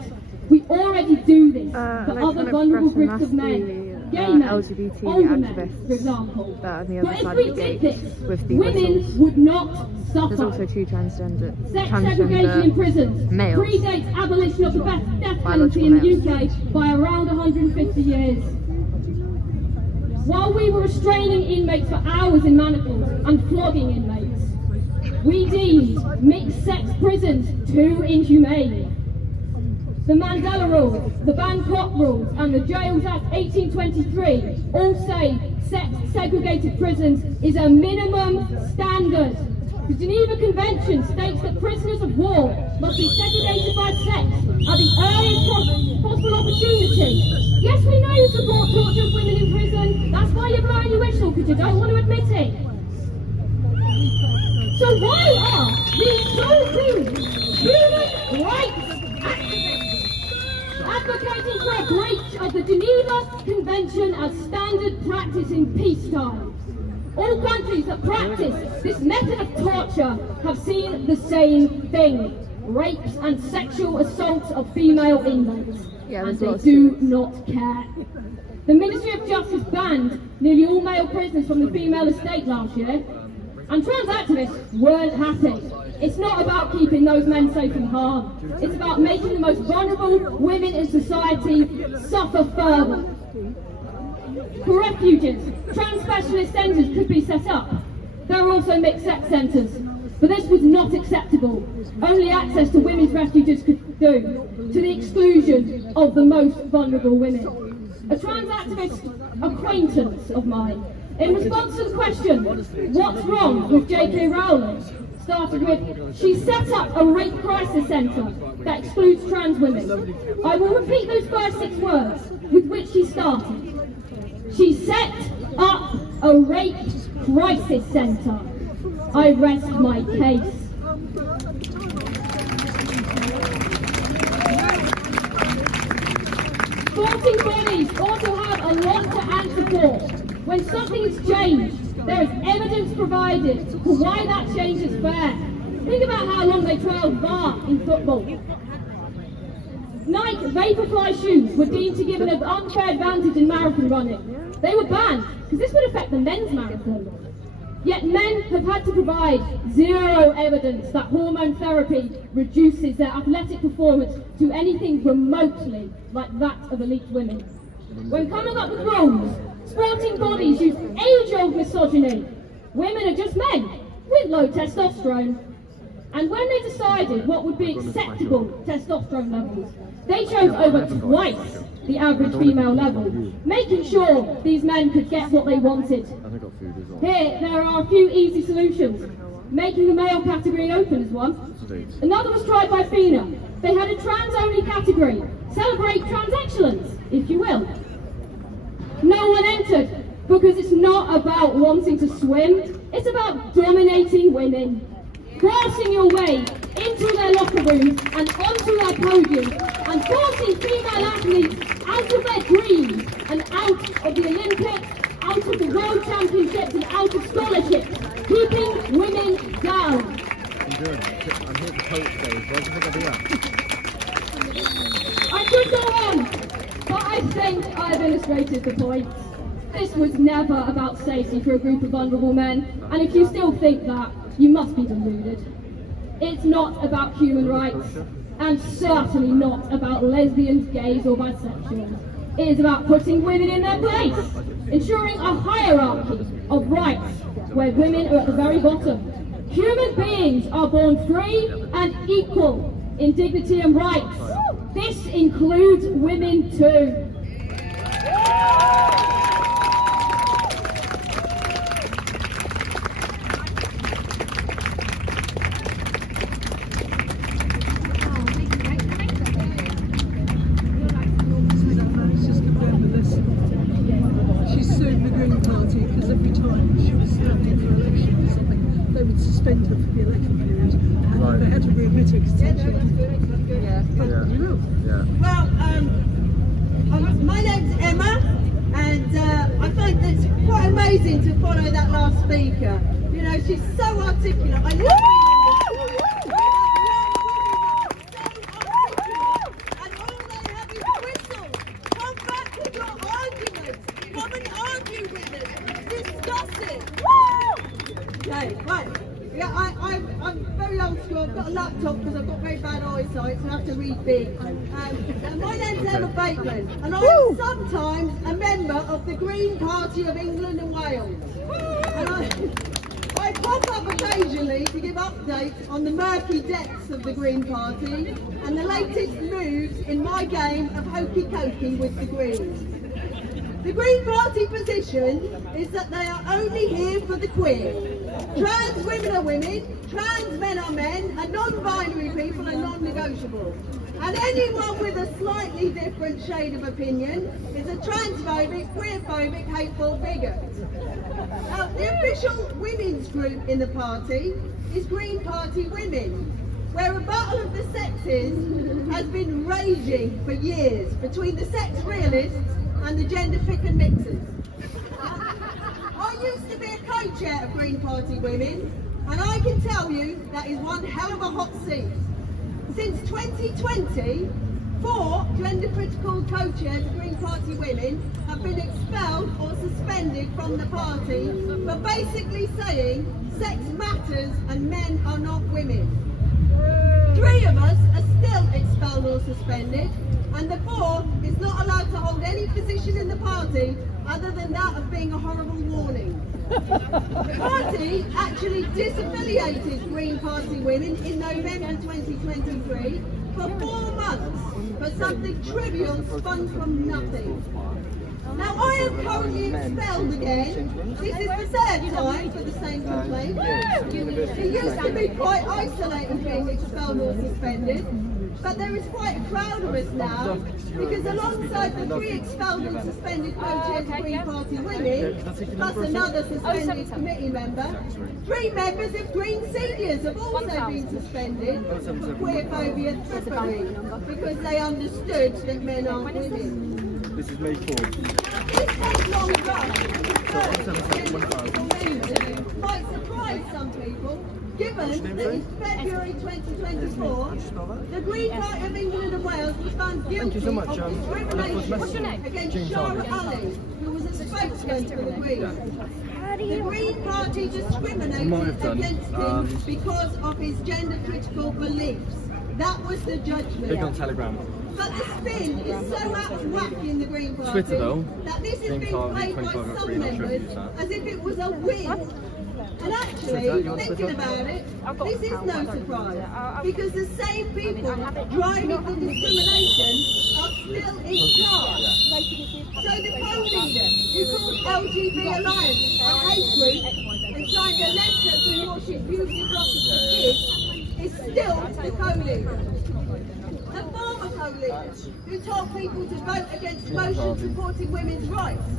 We already do this for other vulnerable groups of men. Gay men, LGBT older men, activists for example. that are on the other But side if of we the did gate this, with the women whistles. would not suffer. There's also two Sex segregation in prisons males. predates abolition of the death penalty Biological in the males. UK by around 150 years. While we were restraining inmates for hours in manacles and flogging inmates, we deemed mixed-sex prisons too inhumane. The Mandela Rules, the Bangkok Rules and the Jails Act 1823 all say sex-segregated prisons is a minimum standard. The Geneva Convention states that prisoners of war must be segregated by sex at the earliest possible opportunity. Yes, we know you support torture of women in prison. That's why you're blowing your whistle, because you don't want to admit it. So why are these so-called human rights activists advocating for a breach of the Geneva Convention as standard practice in peacetime? All countries that practice this method of torture have seen the same thing: rapes and sexual assaults of female inmates, and they do not care. The Ministry of Justice banned nearly all male prisoners from the female estate last year, and trans activists weren't happy. It's not about keeping those men safe from harm. It's about making the most vulnerable women in society suffer further. For refugees, trans specialist centres could be set up. There are also mixed sex centres, but this was not acceptable. Only access to women's refugees could do, to the exclusion of the most vulnerable women. A trans activist acquaintance of mine, in response to the question, what's wrong with J.K. Rowling, started with, she set up a rape crisis centre that excludes trans women. I will repeat those first 6 words with which she started. She set up a rape crisis centre. I rest my case. Sporting bodies also have a lot to answer for. When something is changed, there is evidence provided for why that change is fair. Think about how long they trailed VAR in football. Nike Vaporfly shoes were deemed to give an unfair advantage in marathon running. They were banned because this would affect the men's marathon. Yet men have had to provide zero evidence that hormone therapy reduces their athletic performance to anything remotely like that of elite women. When coming up with rules, sporting bodies use age-old misogyny. Women are just men with low testosterone. And when they decided what would be acceptable testosterone levels, they chose over twice the average female level, making sure these men could get what they wanted. Here, there are a few easy solutions. Making the male category open is one. Another was tried by FINA. They had a trans-only category. Celebrate trans excellence, if you will. No one entered, because it's not about wanting to swim, it's about dominating women. Forcing your way into the locker rooms and onto their podiums and forcing female athletes out of their dreams and out of the Olympics, out of the World Championships and out of scholarships, keeping women down. I'm here to coach days. Why do you think I do that? I could go on, but I think I've illustrated the point. This was never about safety for a group of vulnerable men, and if you still think that, you must be deluded. It's not about human rights, and certainly not about lesbians, gays or bisexuals. It is about putting women in their place, ensuring a hierarchy of rights where women are at the very bottom. Human beings are born free and equal in dignity and rights. This includes women too. She sued the Green Party because every time she was standing for election or something, they would suspend her for the election period, and they had to readmit her because Well, my name's Emma, and I find it's quite amazing to follow that last speaker. You know, she's so articulate. I love and all they have is whistle. Come back with your arguments. Come and argue with us. Discuss it. Okay, right. Yeah, I'm very old school. I've got a laptop because I've got very bad eyesight, so I have to read big. My name's Emma Bateman, and I'm sometimes a member of the Green Party of England and Wales. And I pop up occasionally to give updates on the murky depths of the Green Party and the latest moves in my game of hokey-cokey with the Greens. The Green Party position is that they are only here for the queer. Trans women are women, trans men are men, and non-binary people are non-negotiable. And anyone with a slightly different shade of opinion is a transphobic, queerphobic, hateful bigot. Now, the official women's group in the party is Green Party Women, where a battle of the sexes has been raging for years between the sex realists and the gender pick and mixers. I used to be a co-chair of Green Party Women, and I can tell you that is one hell of a hot seat. Since 2020, 4 gender-critical co-chairs of Green Party Women have been expelled or suspended from the party for basically saying sex matters and men are not women. 3 of us are still expelled or suspended, and the 4th is not allowed to hold any position in the party other than that of being a horrible warning. The party actually disaffiliated Green Party Women in November 2023 for 4 months for something trivial spun from nothing. Now I am currently expelled again. This is the 3rd time for the same complaint. It used to be quite isolating being expelled or suspended, but there is quite a crowd of us now, because alongside the 3 expelled and suspended co-chairs of Green Party Women, plus another suspended committee member, 3 members of Green Seniors have also been suspended for queerphobia and trippery, because they understood that men aren't women. This is May 4th. This takes long enough. Might surprise some people, given that in February 2024, the Green Party of England and Wales was found guilty of discrimination against Shara Ali, who was a spokesman for the Greens. The Green Party discriminated against him because of his gender-critical beliefs. That was the judgment. Big on Telegram. But the spin is so out of whack in the Green Party Twitter, though, that this has been played by some members as if it was a win. And actually, thinking about it, this is no surprise, because the same people driving the discrimination are still in charge. So the co-leader, who called LGB Alliance a hate group and signed a letter to Washington beauty doctors for kids, is still the co-leader. The former co-leader, who told people to vote against motions supporting women's rights,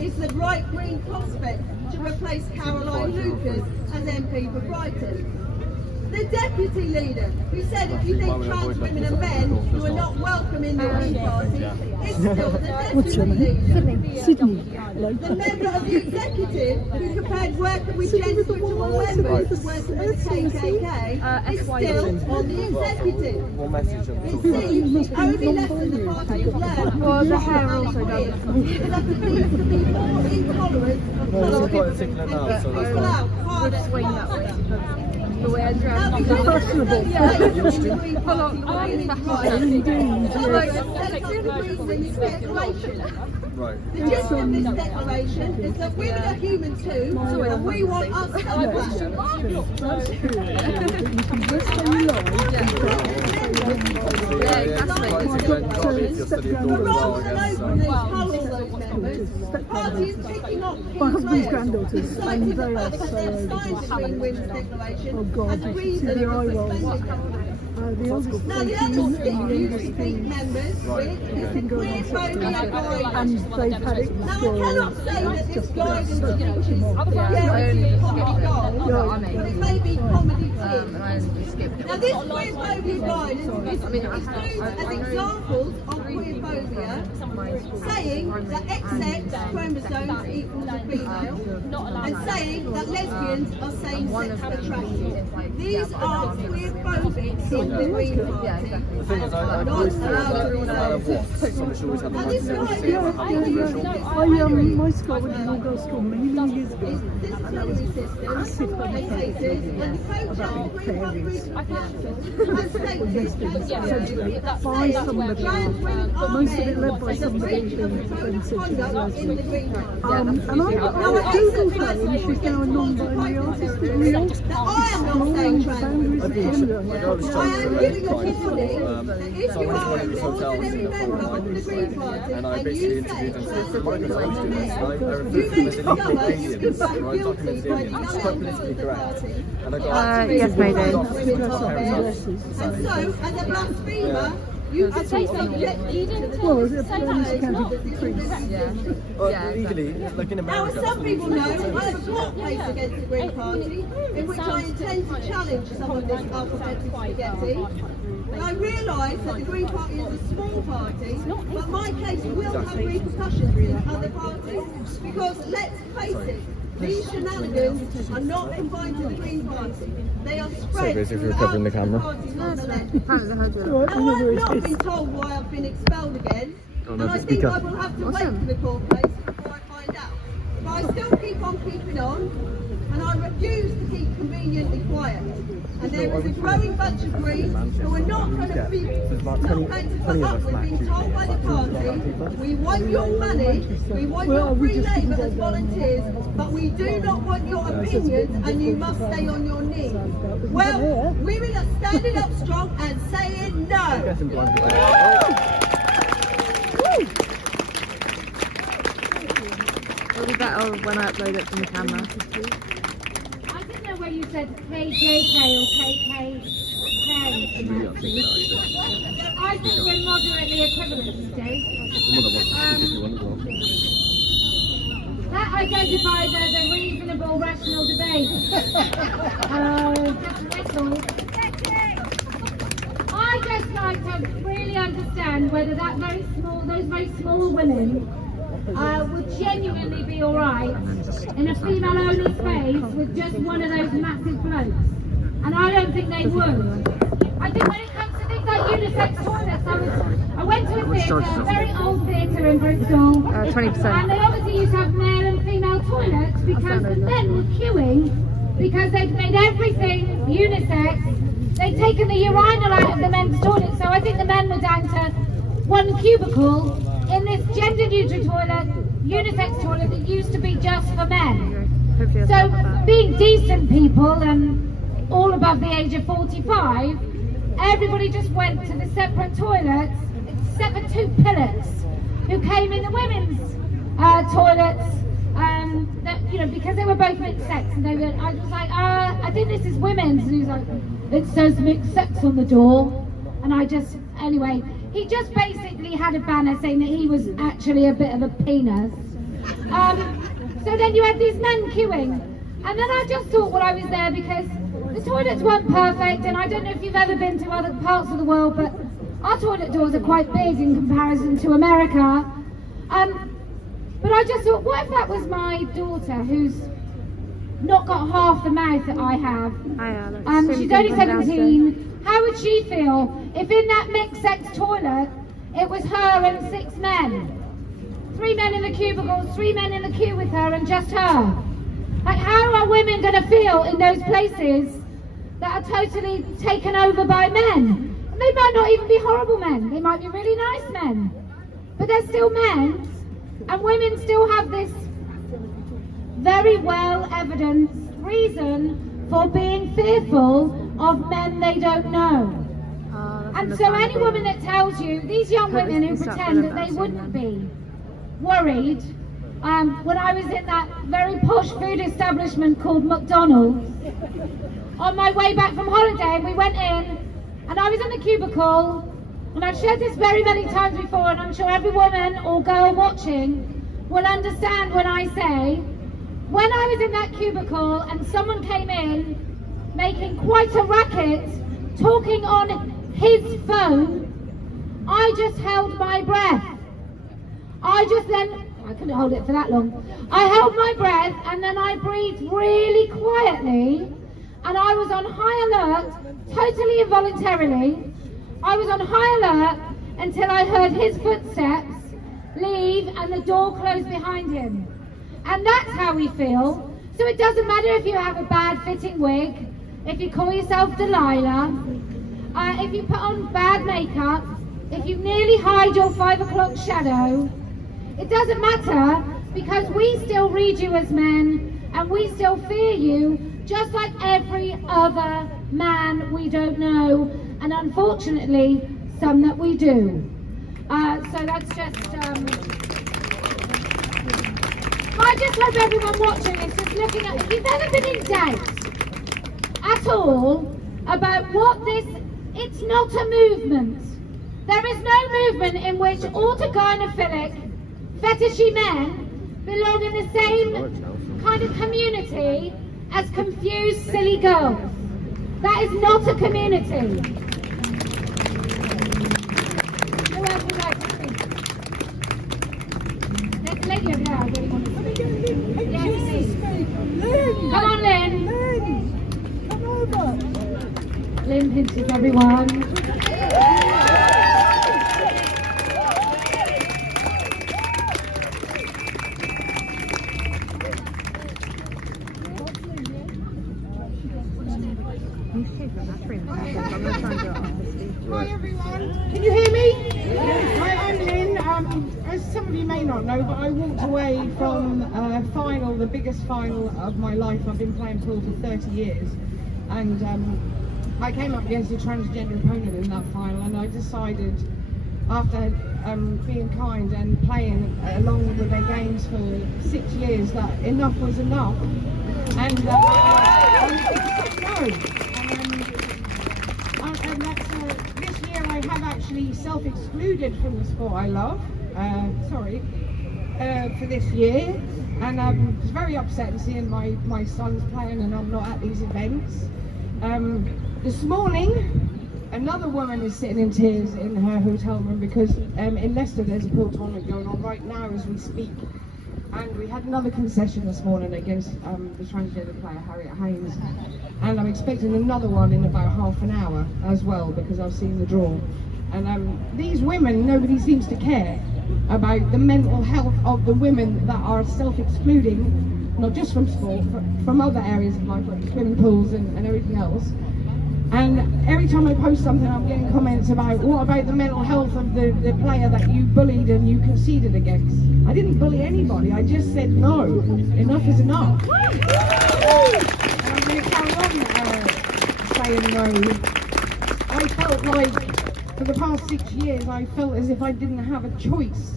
is the bright green prospect to replace Caroline Lucas as MP for Brighton. The deputy leader, who said if you think trans women are men who are not welcome in the Green Party, is still the deputy leader. Sydney. The member of the executive who compared working with gender-neutral members to working with the KKK is still on the executive. What message on It seems the only lesson the party has learned Well, the hair also does. is that it needs to be more intolerant of No, colour it's quite particular now, so that's people fine. out harder. Swing that way. The way I Now, dress. because Fashionable. the Green Party winning party, Indeed, so yes. let's agree with this declaration. Right. The gist of this declaration is that women are human too, and we want us to have That's true. You can dress how you like. Yeah, exactly. But rather than open these polls, those members, the party is picking up key My husband's players, granddaughters, inciting and the they are fact that they've so signed the Green Women's Declaration Oh God, as a you should see reason their eye for rolls. suspending them. The eldest Now, the 18 other thing and the you youngest should beat 15. members with is the queer phobia guidance. And they've had it Now, I for cannot say that this guidance teaches Yeah, purity of comedy Yeah. gold, but it may be comedy tea. And I skipped. Now, this queer phobia guidance includes as examples of queer phobia saying that XX chromosomes equals a female and saying that lesbians are same-sex attracted. These are queer phobics in the Green Party. The thing is, I Not agree with allowed you. in No matter the what, someone should always have the Now, right this to guy say here, My school went to an all-girls school many years ago. disciplinary system, they catered, and the coach of the Green Party group of has stated By somebody, trans women are most of it men, led by and the somebody breach who of the code of conduct in the Green Party. and I Googled her and she's now a non-binary artist. It's real. That I am not saying Exploring the trans boundaries of gender. I am giving a warning that if So you I went to are one an of these hotels ordinary in member Florida, of the Green Party and I and basically you say interviewed them trans for women because I was are doing this, men, right? They're you may discover politically you've been found right? guilty by the Documented young it's quite politically members of the correct. party. And I got yes, Mayday. Women are men. And so, as a blasphemer, you are subjected to the Well, same it's accounted for priests. Well, legally, like in Now, America. as some people know, I have a court case against the Green Party in which I intend to challenge some of this alphabetic spaghetti. And I realise that the Green Party is a small party, but my case will have repercussions in other parties. Because let's face it, these shenanigans are not confined to the Green Party. They are spread basically throughout covering the camera. parties on the left. Right, I Now, know I've where not it been is. told why I've been expelled again, Oh, no, and I just think speak I up. will have to wait for the court case before I find out. But I still keep on keeping on, and I refuse to keep conveniently quiet. And there is a growing bunch of Greens who are not going to be not going to put up with being told by the party, we want your money, we want your free labour as volunteers, but we do not want your opinions and you must stay on your knees. Well, women are standing up strong and saying no. Getting blinded. It'll be better when I upload it from the camera. I didn't know where you said KJK or KKK. I think we're moderately equivalent today. That identifies as a reasonable, rational debate. I just like to really understand whether those very small women would genuinely be alright in a female-only space with just one of those massive blokes. And I don't think they would. I think when it comes to things like unisex toilets, I went to a theatre, a very old theatre in Bristol, 20%. and they obviously used to have male and female toilets because the men were queuing because they'd made everything unisex. They'd taken the urinal out of the men's toilet, so I think the men were down to one cubicle in this gender-neutral toilet, unisex toilet that used to be just for men. So being decent people and all above the age of 45, everybody just went to the separate toilets, except for two pillars who came in the women's toilets, because they were both mixed sex. And I was like, I think this is women's. And he was like, it says mixed sex on the door. And anyway, he just basically had a banner saying that he was actually a bit of a penis. So then you had these men queuing. And then I just thought, well, I was there because the toilets weren't perfect, and I don't know if you've ever been to other parts of the world, but our toilet doors are quite big in comparison to America. But I just thought, what if that was my daughter, who's not got half the mouth that I have? She's only 17. How would she feel if in that mixed-sex toilet it was her and 6 men? 3 men in the cubicles, 3 men in the queue with her, and just her. Like, how are women going to feel in those places that are totally taken over by men? And they might not even be horrible men. They might be really nice men. But they're still men. And women still have this very well evidenced reason for being fearful of men they don't know. And so any woman that tells you, these young women who pretend that they wouldn't be worried, when I was in that very posh food establishment called McDonald's, on my way back from holiday, and we went in, and I was in the cubicle, and I've shared this very many times before, and I'm sure every woman or girl watching will understand when I say, when I was in that cubicle and someone came in making quite a racket, talking on his phone, I just held my breath. I couldn't hold it for that long. I held my breath, and then I breathed really quietly, and I was on high alert, totally involuntarily. I was on high alert until I heard his footsteps leave and the door close behind him. And that's how we feel. So it doesn't matter if you have a bad fitting wig, if you call yourself Delilah, if you put on bad makeup, if you nearly hide your 5 o'clock shadow. It doesn't matter, because we still read you as men, and we still fear you just like every other man we don't know, and unfortunately some that we do. So that's just I just hope everyone watching is just looking at, if you've ever been in doubt at all about what this, it's not a movement. There is no movement in which autogynephilic fetishy men belong in the same kind of community as confused silly girls. That is not a community. Who else would like to speak? There's a lady over there I really want to speak. Yes, please. Come on, Lynn. Come over. Lynn pinches everyone. Hi everyone, can you hear me? Yes. Hi, I'm Lynn. As some of you may not know, but I walked away from a final, the biggest final of my life. I've been playing pool for 30 years, and I came up against a transgender opponent in that final, and I decided, after being kind and playing along with their games for 6 years, that enough was enough, and no. And that's, this year I have actually self-excluded from the sport I love, for this year, and I was very upset seeing my sons playing and I'm not at these events. This morning, another woman is sitting in tears in her hotel room because in Leicester there's a pool tournament going on right now as we speak. And we had another concession this morning against the transgender player Harriet Haynes, and I'm expecting another one in about half an hour as well, because I've seen the draw. And these women, nobody seems to care about the mental health of the women that are self-excluding, not just from sport, but from other areas of life like swimming pools and everything else. And every time I post something, I'm getting comments about, what about the mental health of the player that you bullied and you conceded against? I didn't bully anybody, I just said no. Enough is enough. And I'm going to carry on saying no. I felt like, for the past 6 years, I felt as if I didn't have a choice.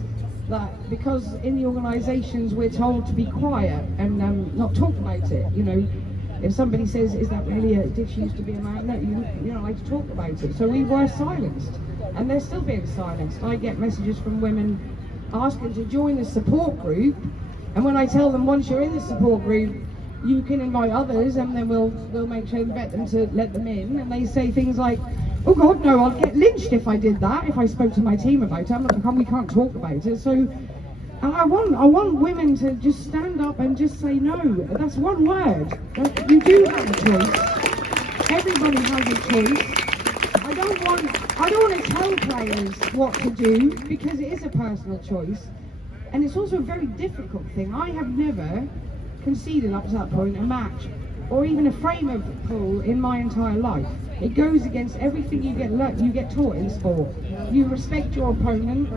That because in the organisations we're told to be quiet and not talk about it, you know. If somebody says, is that really did she used to be a man? No, you don't like to talk about it. So we were silenced, and they're still being silenced. I get messages from women asking to join the support group, and when I tell them once you're in the support group, you can invite others, and then we'll make sure and vet them to let them in. And they say things like, oh God, no, I'll get lynched if I did that, if I spoke to my team about it. I'm like, we can't talk about it. So, and I want women to just stand up and just say no. That's one word. You do have a choice. Everybody has a choice. I don't want to tell players what to do, because it is a personal choice. And it's also a very difficult thing. I have never conceded up to that point a match or even a frame of pool in my entire life. It goes against everything you get taught in sport. You respect your opponent,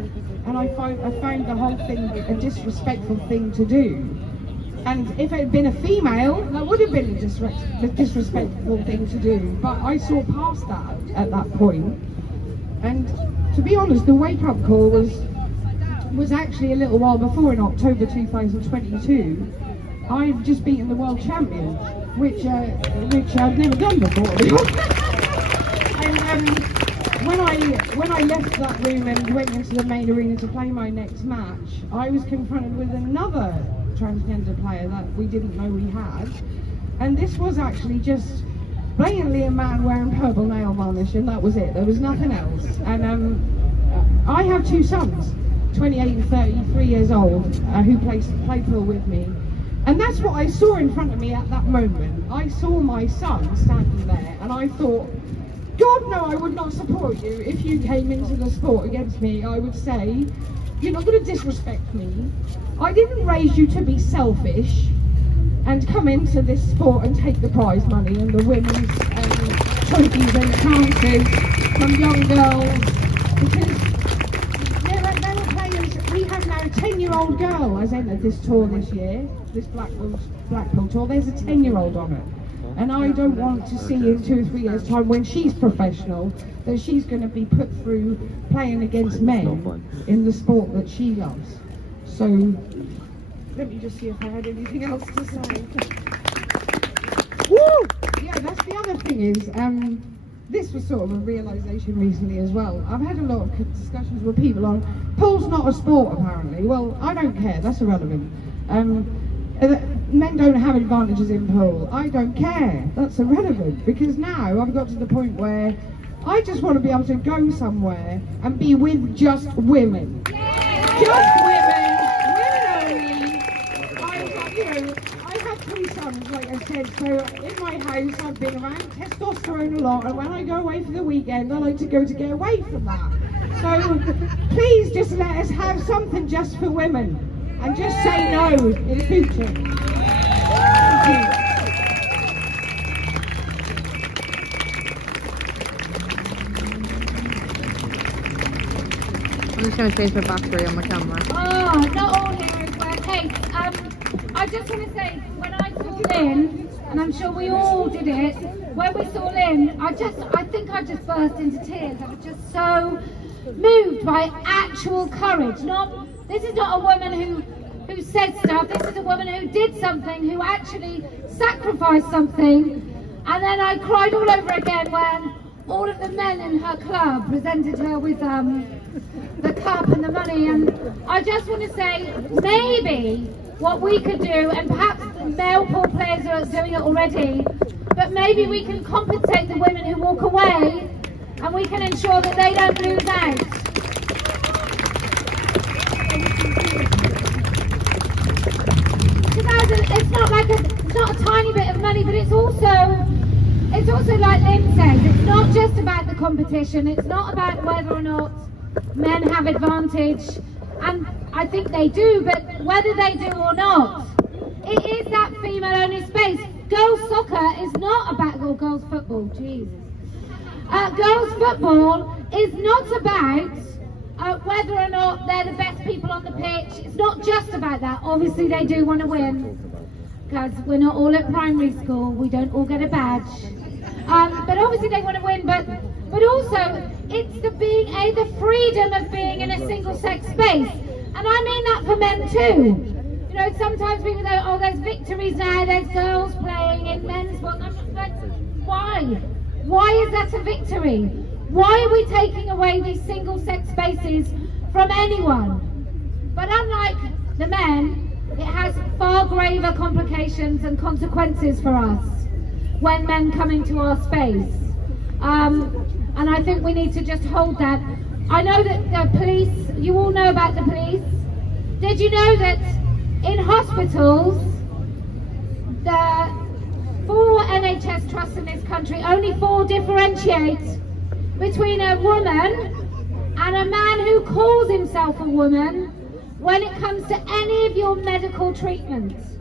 and I found the whole thing a disrespectful thing to do. And if it had been a female, that would have been a disrespectful thing to do. But I saw past that at that point. And to be honest, the wake-up call was actually a little while before, in October 2022. I've just beaten the world champion, which I've never done before. And when I left that room and went into the main arena to play my next match, I was confronted with another transgender player that we didn't know we had. And this was actually just blatantly a man wearing purple nail varnish, and that was it. There was nothing else. And I have two sons, 28 and 33 years old, who play pool with me. And that's what I saw in front of me at that moment. I saw my son standing there, and I thought, God, no, I would not support you. If you came into the sport against me, I would say, you're not going to disrespect me. I didn't raise you to be selfish and come into this sport and take the prize money and the women's trophies and chances from young girls. Because there were players. We have now a 10-year-old girl has entered this tour this year, this Blackpool tour. There's a 10-year-old on it. And I don't want to see in 2 or 3 years' time, when she's professional, that she's going to be put through playing against men in the sport that she loves. So, let me just see if I had anything else to say. Woo! Yeah, that's the other thing is, this was sort of a realisation recently as well. I've had a lot of discussions with people on, pool's not a sport apparently. Well, I don't care, that's irrelevant. Men don't have advantages in pool. I don't care. That's irrelevant, because now I've got to the point where I just want to be able to go somewhere and be with just women. Just women. Women only. I have 3 sons, like I said, so in my house I've been around testosterone a lot, and when I go away for the weekend I like to go to get away from that. So please just let us have something just for women. And just say no in future. Thank you. I'm just going to change my battery on my camera. Oh, not all heroes wear capes. I just want to say, when I saw Lynn, and I'm sure we all did it, when we saw Lynn, I think I just burst into tears. I was just so moved by actual courage. This is not a woman who said stuff. This is a woman who did something, who actually sacrificed something. And then I cried all over again when all of the men in her club presented her with the cup and the money. And I just want to say, maybe what we could do, and perhaps the male pool players are doing it already, but maybe we can compensate the women who walk away, and we can ensure that they don't lose out. It's not a tiny bit of money, but it's also like Lynn says, it's not just about the competition, it's not about whether or not men have advantage, and I think they do, but whether they do or not, it is that female-only space. Girls soccer is not about, or girls football, Jesus. Girls football is not about whether or not they're the best people on the pitch. It's not just about that. Obviously they do want to win, because we're not all at primary school, we don't all get a badge. But obviously they want to win, but also it's the freedom of being in a single-sex space. And I mean that for men too. You know, sometimes people go, oh, there's victories now, there's girls playing in men's sport. I'm like, why? Why is that a victory? Why are we taking away these single-sex spaces from anyone? But unlike the men, it has far graver complications and consequences for us when men come into our space. And I think we need to just hold that. I know that the police, you all know about the police. Did you know that in hospitals, the 4 NHS trusts in this country, only 4 differentiate between a woman and a man who calls himself a woman when it comes to any of your medical treatments.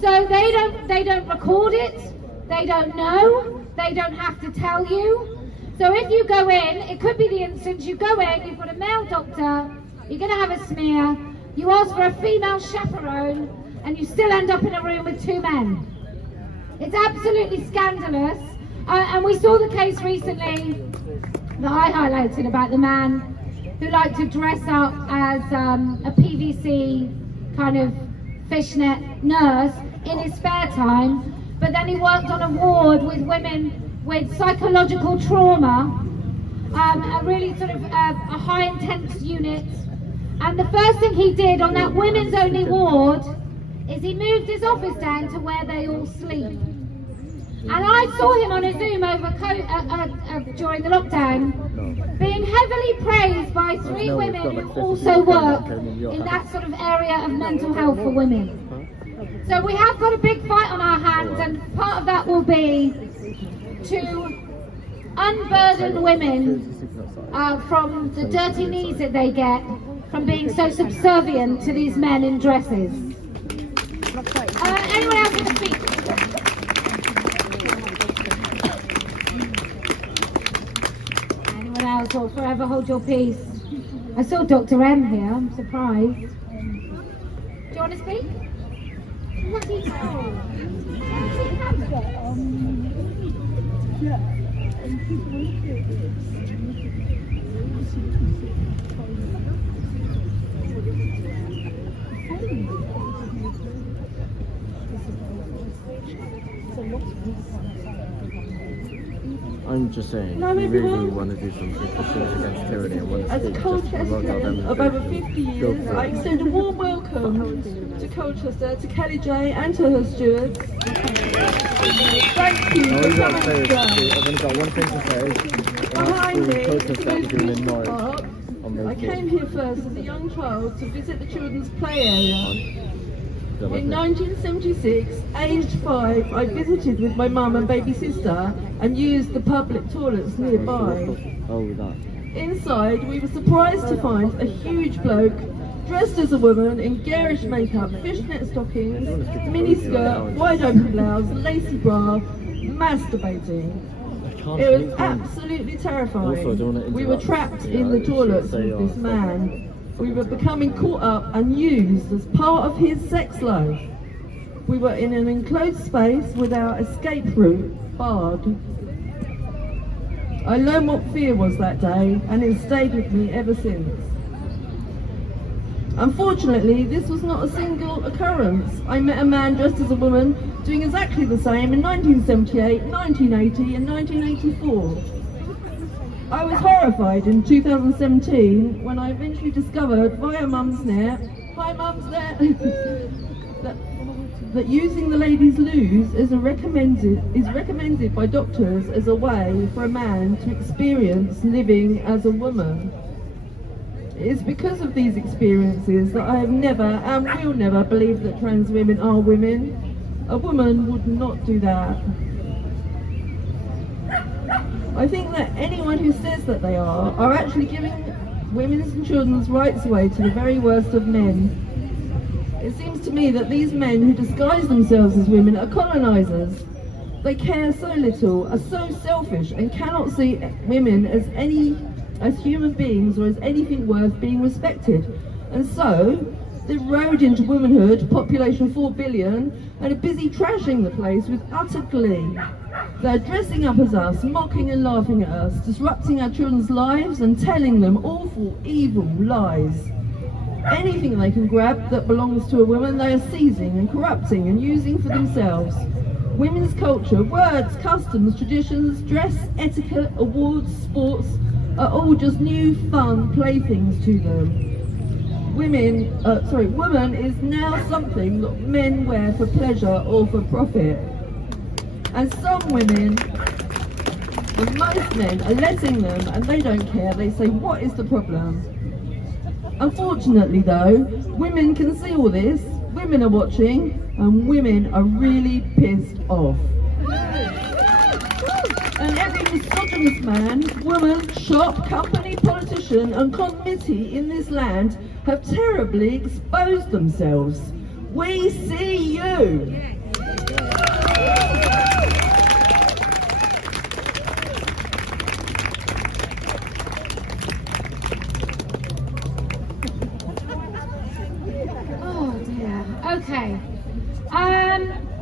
So they don't record it, they don't know, they don't have to tell you. So if you go in, it could be the instance you go in, you've got a male doctor, you're going to have a smear, you ask for a female chaperone, and you still end up in a room with 2 men. It's absolutely scandalous. And we saw the case recently that I highlighted about the man who liked to dress up as a PVC kind of fishnet nurse in his spare time, but then he worked on a ward with women with psychological trauma, a really sort of a high intense unit. And the first thing he did on that women's only ward is he moved his office down to where they all sleep. And I saw him on a Zoom over during the lockdown, being heavily praised by 3 women who also work in that sort of area of mental health for women. So we have got a big fight on our hands, and part of that will be to unburden women from the dirty knees that they get from being so subservient to these men in dresses. Anyone else want to speak? Anyone else, or forever hold your peace? I saw Dr. M here, I'm surprised. Do you want to speak? Bloody hell. I'm just saying, No, we really everyone. want to do something for students against tyranny and want to As a speak just to promote our Colchester of over 50 years, I extend a warm welcome to Colchester, to Kelly J and to her stewards. Thank you All for you got to say coming is, down. I've only got one thing to say. Behind me, Colchester is doing in Norwich Park. on I May came 4th. here first as a young child to visit the children's play area. Yeah, that's In it. 1976, aged 5, I visited with my mum and baby sister and used the public toilets nearby. Oh, that. Inside, we were surprised to find a huge bloke dressed as a woman in garish makeup, fishnet stockings, miniskirt, wide open blouse, lacy bra, masturbating. It was absolutely terrifying. Also, I don't want to We were interrupt. trapped Yeah, in the I should toilets say, with this man. We were becoming caught up and used as part of his sex life. We were in an enclosed space with our escape route barred. I learned what fear was that day, and it stayed with me ever since. Unfortunately, this was not a single occurrence. I met a man dressed as a woman doing exactly the same in 1978, 1980 and 1984. I was horrified in 2017 when I eventually discovered via Mumsnet, hi Mumsnet, that using the ladies' loos is recommended by doctors as a way for a man to experience living as a woman. It is because of these experiences that I have never and will never believe that trans women are women. A woman would not do that. I think that anyone who says that they are actually giving women's and children's rights away to the very worst of men. It seems to me that these men who disguise themselves as women are colonisers. They care so little, are so selfish, and cannot see women as human beings or as anything worth being respected. And so, they've rode into womanhood, population 4 billion, and are busy trashing the place with utter glee. They're dressing up as us, mocking and laughing at us, disrupting our children's lives and telling them awful, evil lies. Anything they can grab that belongs to a woman, they are seizing and corrupting and using for themselves. Women's culture, words, customs, traditions, dress, etiquette, awards, sports, are all just new, fun playthings to them. woman is now something that men wear for pleasure or for profit. And some women, and most men, are letting them and they don't care. They say, what is the problem? Unfortunately though, women can see all this, women are watching, and women are really pissed off. And every misogynist man, woman, shop, company, politician and committee in this land have terribly exposed themselves. We see you! Oh dear. Okay.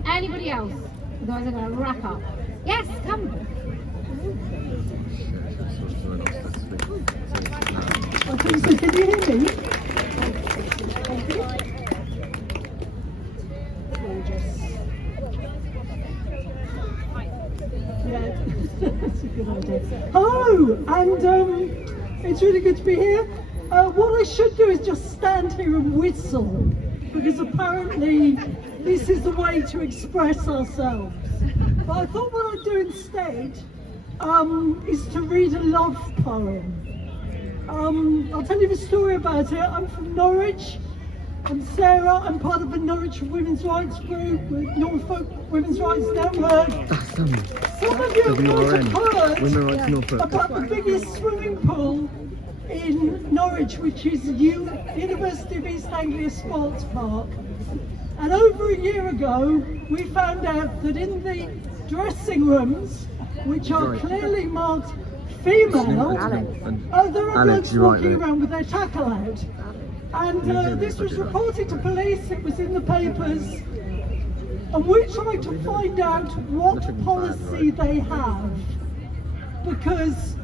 Anybody else? Otherwise I'm going to wrap up. Yes, come. Can you hear me? Yeah, that's a good idea. Hello, and it's really good to be here. What I should do is just stand here and whistle, because apparently this is the way to express ourselves. But I thought what I'd do instead is to read a love poem. I'll tell you the story about it. I'm from Norwich. I'm Sarah. I'm part of the Norwich Women's Rights Group with Norfolk Women's Rights Network. That's Some of you have WRN, heard Women Rights Norfolk. about the biggest swimming pool in Norwich, which is University of East Anglia Sports Park. And over a year ago, we found out that in the dressing rooms, which are clearly marked female, there are blokes walking around with their tackle out. And this was reported to police, it was in the papers, and we tried to find out what policy they have, because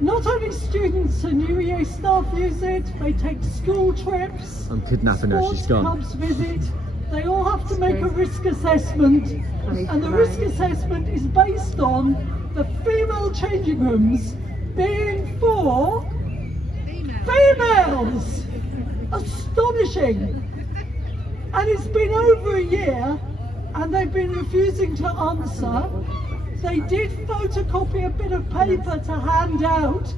not only students and UEA staff use it, they take school trips, I'm kidnapping her, she's gone. clubs visit, they all have to make a risk assessment, and the risk assessment is based on the female changing rooms being for females. Astonishing. And it's been over a year and they've been refusing to answer. They did photocopy a bit of paper to hand out.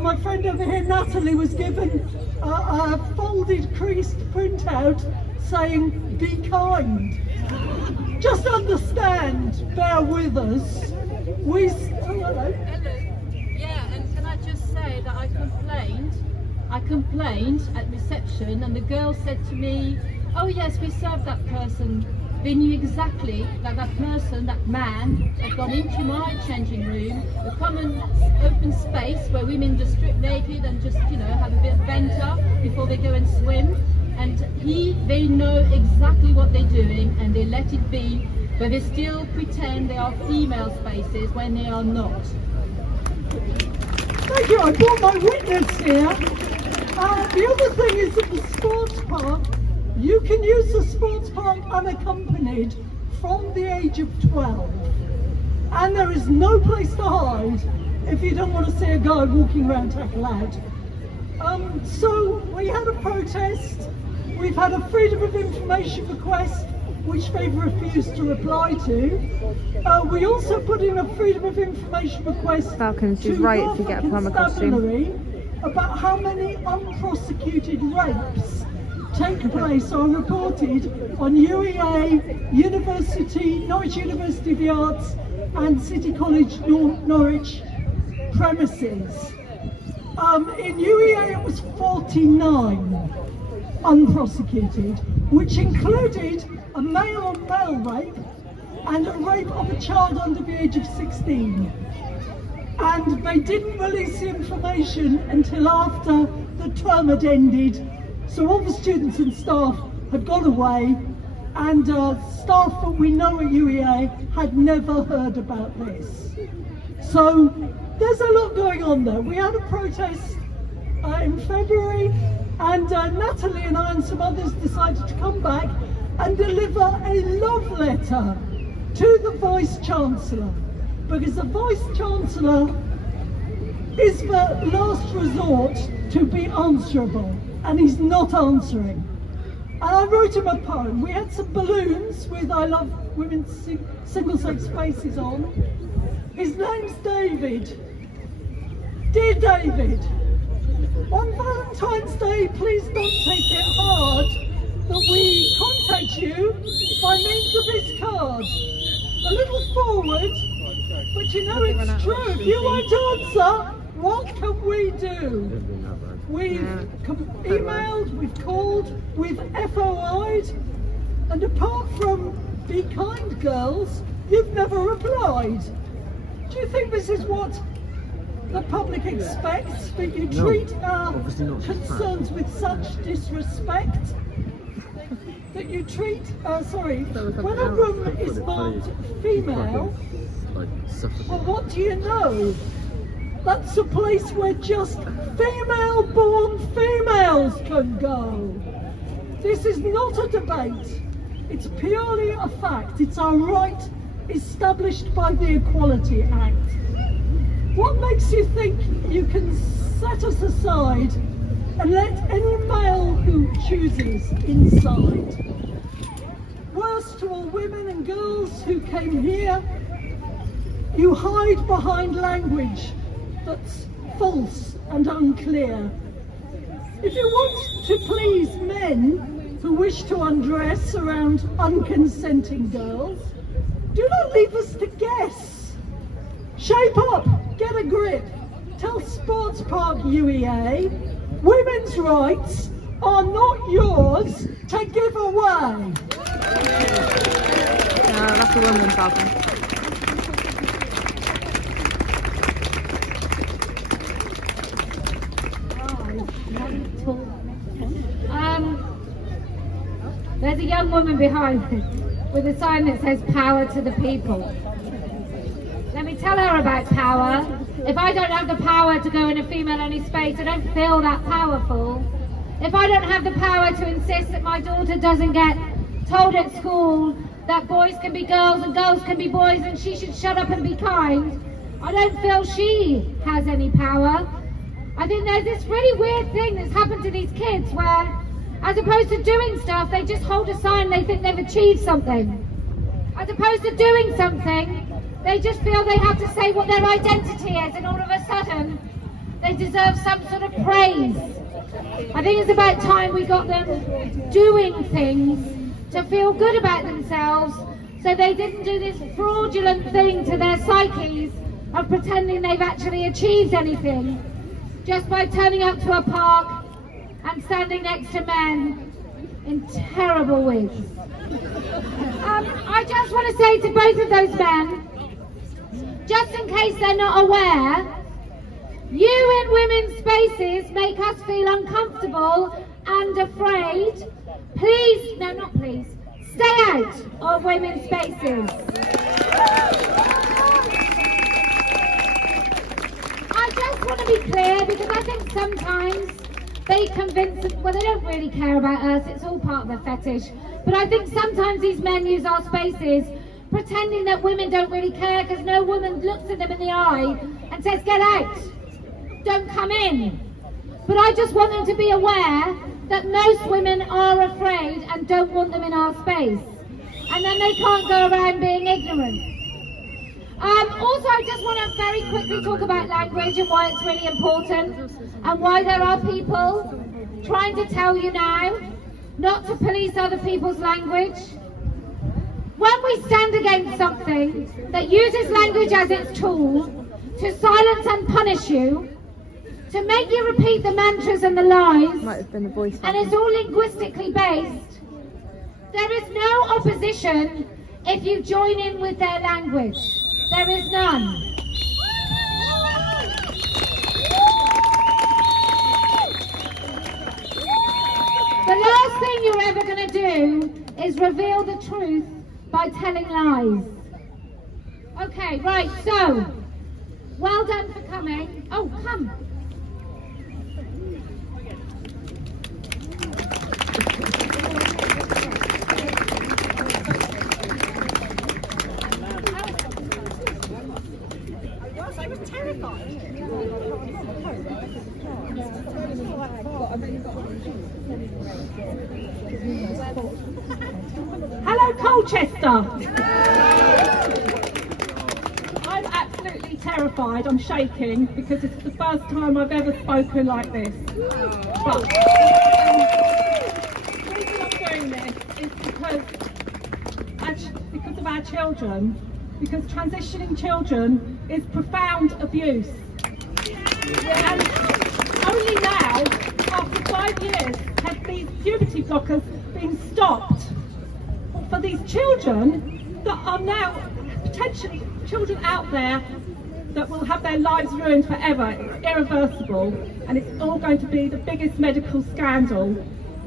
My friend over here, Natalie, was given a folded creased printout saying, be kind. Just understand, bear with us. Hello. Yeah, and can I just say that I complained at reception, and the girl said to me, oh yes, we served that person. They knew exactly that that person, that man, had gone into my changing room, the common open space where women just strip naked and just, you know, have a bit of banter before they go and swim. And they know exactly what they're doing, and they let it be, but they still pretend they are female spaces when they are not. Thank you, I brought my witness here. The other thing is that the sports park, you can use the sports park unaccompanied from the age of 12. And there is no place to hide if you don't want to see a guy walking around tackle out. So we had a protest, we've had a freedom of information request, which they've refused to reply to. We also put in a freedom of information request Falcons to is right if you Norfolk get a plumber Constabulary costume. about how many unprosecuted rapes take place or are reported on UEA, Norwich University of the Arts and City College Norwich premises. In UEA it was 49 unprosecuted, which included a male-on-male rape and a rape of a child under the age of 16. And they didn't release the information until after the term had ended. So all the students and staff had gone away, and staff that we know at UEA had never heard about this. So there's a lot going on there. We had a protest in February, and Natalie and I and some others decided to come back and deliver a love letter to the Vice-Chancellor, because the Vice-Chancellor is the last resort to be answerable, and he's not answering. And I wrote him a poem. We had some balloons with I love women's single-sex spaces on. His name's David. Dear David, on Valentine's Day, please don't take it hard that we contact you by means of this card. A little forward, but you know it's true. If you won't answer, what can we do? We've emailed, we've called, we've FOI'd, and apart from be kind girls, you've never replied. Do you think this is what the public expects, that you treat our concerns with such disrespect? That you treat, when a room is marked female, well, what do you know? That's a place where just female-born females can go. This is not a debate. It's purely a fact. It's our right established by the Equality Act. What makes you think you can set us aside and let any male who chooses inside? Worse to all women and girls who came here, you hide behind language that's false and unclear. If you want to please men who wish to undress around unconsenting girls, do not leave us to guess. Shape up, get a grip. Tell Sports Park UEA, women's rights are not yours to give away. No, that's a woman problem. There's a young woman behind me with a sign that says power to the people. Let me tell her about power. If I don't have the power to go in a female-only space, I don't feel that powerful. If I don't have the power to insist that my daughter doesn't get told at school that boys can be girls and girls can be boys and she should shut up and be kind, I don't feel she has any power. I think there's this really weird thing that's happened to these kids where, as opposed to doing stuff, they just hold a sign, they think they've achieved something. As opposed to doing something, they just feel they have to say what their identity is, and all of a sudden, they deserve some sort of praise. I think it's about time we got them doing things to feel good about themselves, so they didn't do this fraudulent thing to their psyches of pretending they've actually achieved anything, just by turning up to a park and standing next to men in terrible wigs. I just want to say to both of those men, just in case they're not aware, you in women's spaces make us feel uncomfortable and afraid. Please, no not please, stay out of women's spaces. I just want to be clear, because I think sometimes they convince us, well, they don't really care about us, it's all part of their fetish, but I think sometimes these men use our spaces pretending that women don't really care because no woman looks at them in the eye and says, get out, don't come in. But I just want them to be aware that most women are afraid and don't want them in our space, and then they can't go around being ignorant. Also, I just want to very quickly talk about language and why it's really important, and why there are people trying to tell you now not to police other people's language. When we stand against something that uses language as its tool to silence and punish you, to make you repeat the mantras and the lies, and it's all linguistically based, there is no opposition if you join in with their language. There is none. The last thing you're ever going to do is reveal the truth by telling lies. Okay, right, so, well done for coming. Oh, come. I was terrified. Hello, Colchester. I'm absolutely terrified. I'm shaking because it's the first time I've ever spoken like this. But the reason I'm doing this is because of our children. Because transitioning children is profound abuse. And only now, after 5 years, have these puberty blockers been stopped for these children that are now potentially children out there that will have their lives ruined forever. It's irreversible, and it's all going to be the biggest medical scandal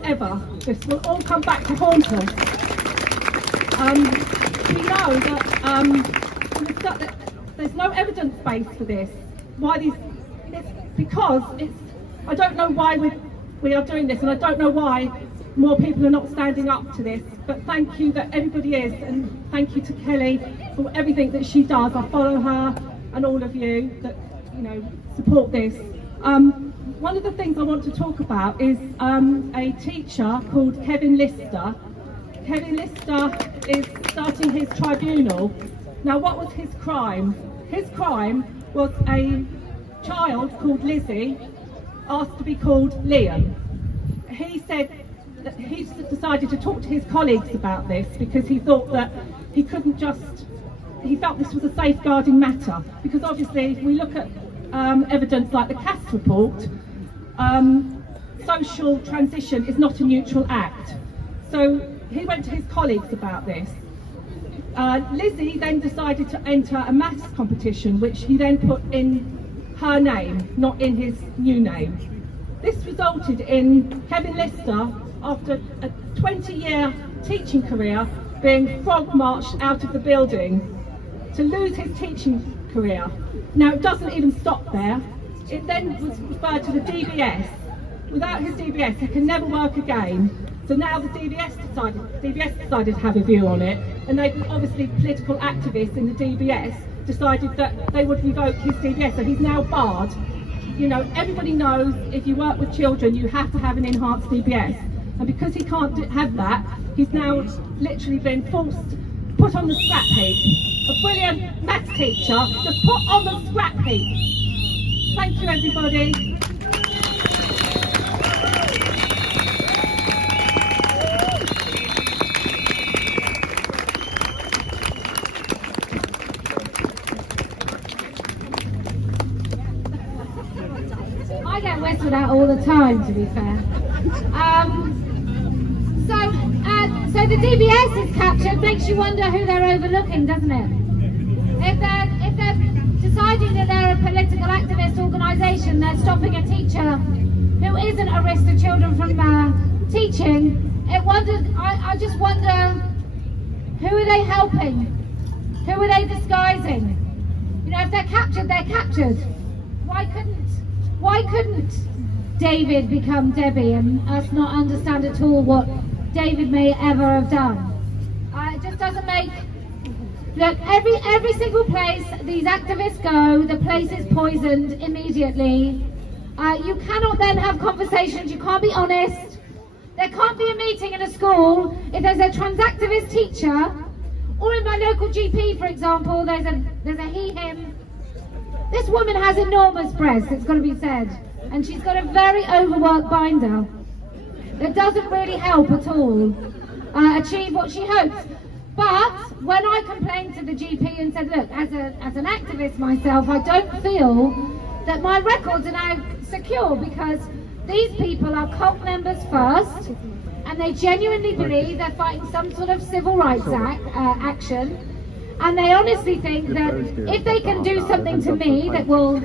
ever. This will all come back to haunt us. We know that there's no evidence base for this. Why these? It's because it's. I don't know why we are doing this, and I don't know why more people are not standing up to this. But thank you that everybody is, and thank you to Kelly for everything that she does. I follow her, and all of you that support this. One of the things I want to talk about is a teacher called Kevin Lister. Kevin Lister is starting his tribunal. Now, what was his crime? His crime was a child called Lizzie asked to be called Liam. He said that he decided to talk to his colleagues about this because he thought that he couldn't he felt this was a safeguarding matter, because obviously if we look at evidence like the Cass report, social transition is not a neutral act. So he went to his colleagues about this. Lizzie then decided to enter a maths competition, which he then put in her name, not in his new name. This resulted in Kevin Lister, after a 20-year teaching career, being frog-marched out of the building to lose his teaching career. Now, it doesn't even stop there. It then was referred to the DBS. Without his DBS, he can never work again. So now the DBS decided to have a view on it, and they obviously political activists in the DBS decided that they would revoke his DBS, so he's now barred. You know, everybody knows if you work with children, you have to have an enhanced DBS, and because he can't have that, he's now literally been put on the scrap heap. A brilliant maths teacher just put on the scrap heap. Thank you, everybody. I get whistled at all the time, to be fair. So the DBS is captured, makes you wonder who they're overlooking, doesn't it? If they're deciding that they're a political activist organisation, they're stopping a teacher who isn't a risk to children from teaching. I just wonder, who are they helping? Who are they disguising? You know, if they're captured, they're captured. Why couldn't David become Debbie and us not understand at all what David may ever have done? It just doesn't make... Look, every single place these activists go, the place is poisoned immediately. You cannot then have conversations, you can't be honest. There can't be a meeting in a school if there's a trans activist teacher, or in my local GP, for example, there's a he/him. This woman has enormous breasts, it's got to be said, and she's got a very overworked binder that doesn't really help at all achieve what she hopes. But when I complained to the GP and said, look, as an activist myself, I don't feel that my records are now secure, because these people are cult members first, and they genuinely believe they're fighting some sort of civil rights action. And they honestly think that if they can do something to me that will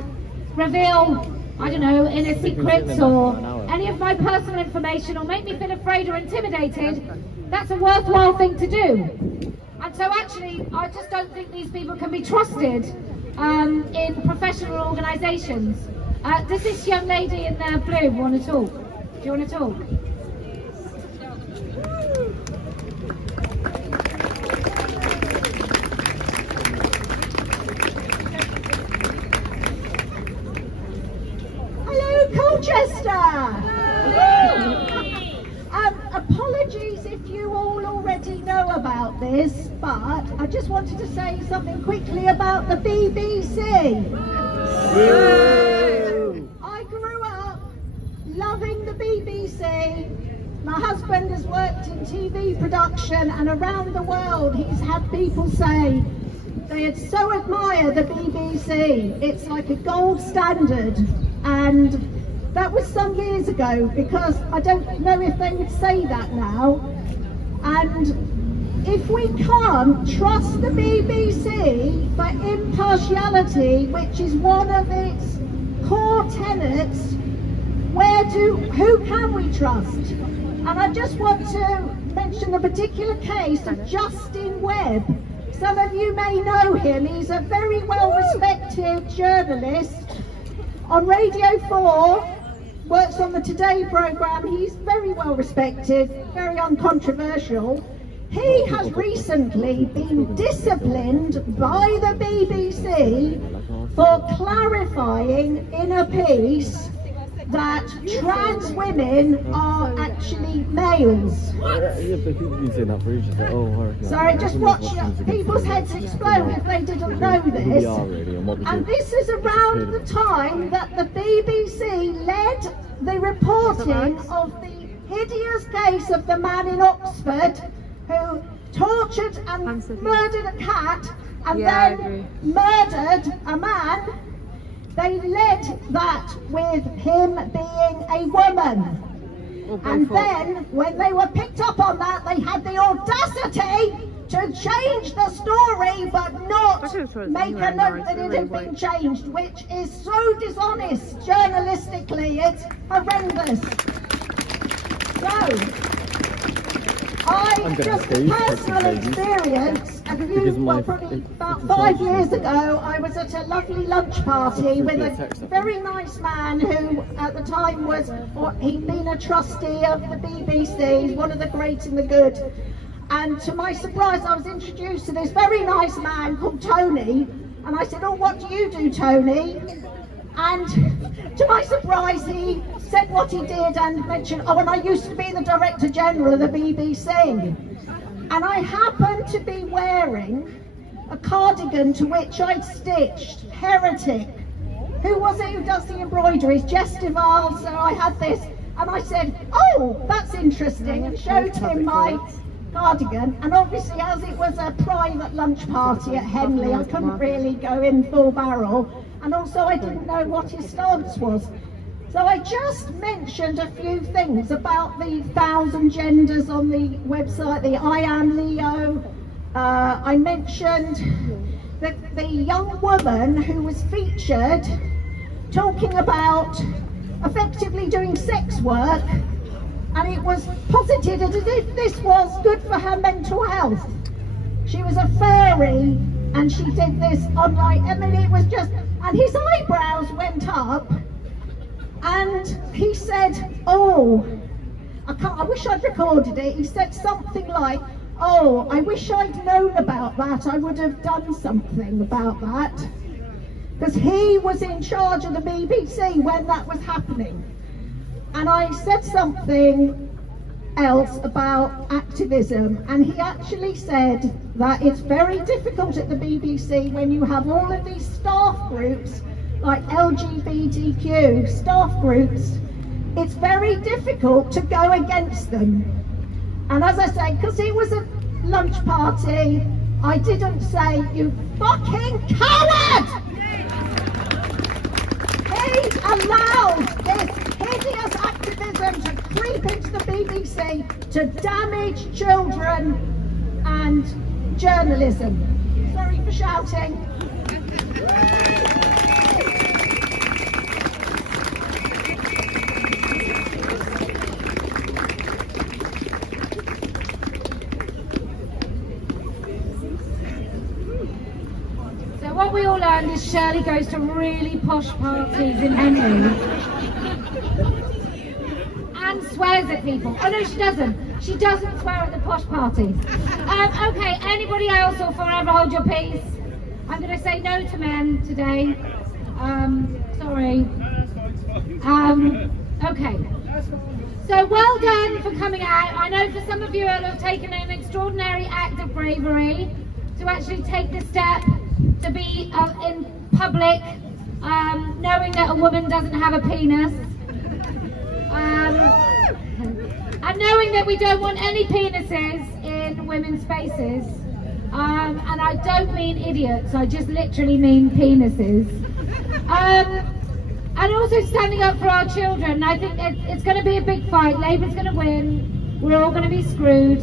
reveal, I don't know, inner secrets or any of my personal information, or make me feel afraid or intimidated, that's a worthwhile thing to do. And so actually, I just don't think these people can be trusted in professional organisations. Does this young lady in blue want to talk? Do you want to talk? Colchester! about this, but I just wanted to say something quickly about the BBC. I grew up loving the BBC. My husband has worked in TV production, and around the world he's had people say they so admire the BBC. It's like a gold standard, and that was some years ago, because I don't know if they would say that now. And if we can't trust the BBC for impartiality, which is one of its core tenets, who can we trust? And I just want to mention a particular case of Justin Webb. Some of you may know him. He's a very well-respected journalist on Radio 4, works on the Today programme. He's very well-respected, very uncontroversial. He has recently been disciplined by the BBC for clarifying in a piece that trans women are actually males. Sorry, just watch people's heads explode if they didn't know this. And this is around the time that the BBC led the reporting of the hideous case of the man in Oxford who tortured and murdered a cat and then murdered a man. They led that with him being a woman. And then, when they were picked up on that, they had the audacity to change the story, but not make a note that it had been changed, which is so dishonest journalistically. It's horrendous. So, I just a personal experience, probably about 5 years ago, I was at a lovely lunch party with a very nice man who at the time he'd been a trustee of the BBC, he's one of the great and the good. And to my surprise, I was introduced to this very nice man called Tony, and I said, "Oh, what do you do, Tony?" And to my surprise, he said what he did and mentioned, "Oh, and I used to be the Director General of the BBC." And I happened to be wearing a cardigan to which I'd stitched "Heretic." Who was it who does the embroideries? Jess Duval. So I had this, and I said, "Oh, that's interesting," and showed him my cardigan. And obviously, as it was a private lunch party at Henley, I couldn't really go in full barrel. And also I didn't know what his stance was. So I just mentioned a few things about the 1,000 genders on the website, the I Am Leo. I mentioned the young woman who was featured talking about effectively doing sex work, and it was posited as if this was good for her mental health. She was a furry, and she did this online. I mean, it was just, and his eyebrows went up, and he said, "Oh, I wish I'd recorded it." He said something like, "Oh, I wish I'd known about that. I would have done something about that." Because he was in charge of the BBC when that was happening. And I said something else about activism, and he actually said that it's very difficult at the BBC when you have all of these staff groups, like LGBTQ staff groups. It's very difficult to go against them. And as I say, because it was a lunch party, I didn't say, "You fucking coward!" He allowed this hideous activism to creep into the BBC to damage children and journalism. Sorry for shouting. What we all learned is Shirley goes to really posh parties in Henley and swears at people. Oh no, she doesn't. She doesn't swear at the posh parties. Okay, anybody else or forever hold your peace? I'm going to say no to men today. Sorry. Okay. So well done for coming out. I know for some of you it will have taken an extraordinary act of bravery to actually take the step to be in public, knowing that a woman doesn't have a penis. And knowing that we don't want any penises in women's spaces. And I don't mean idiots, I just literally mean penises. And also standing up for our children. I think it's going to be a big fight. Labour's going to win. We're all going to be screwed.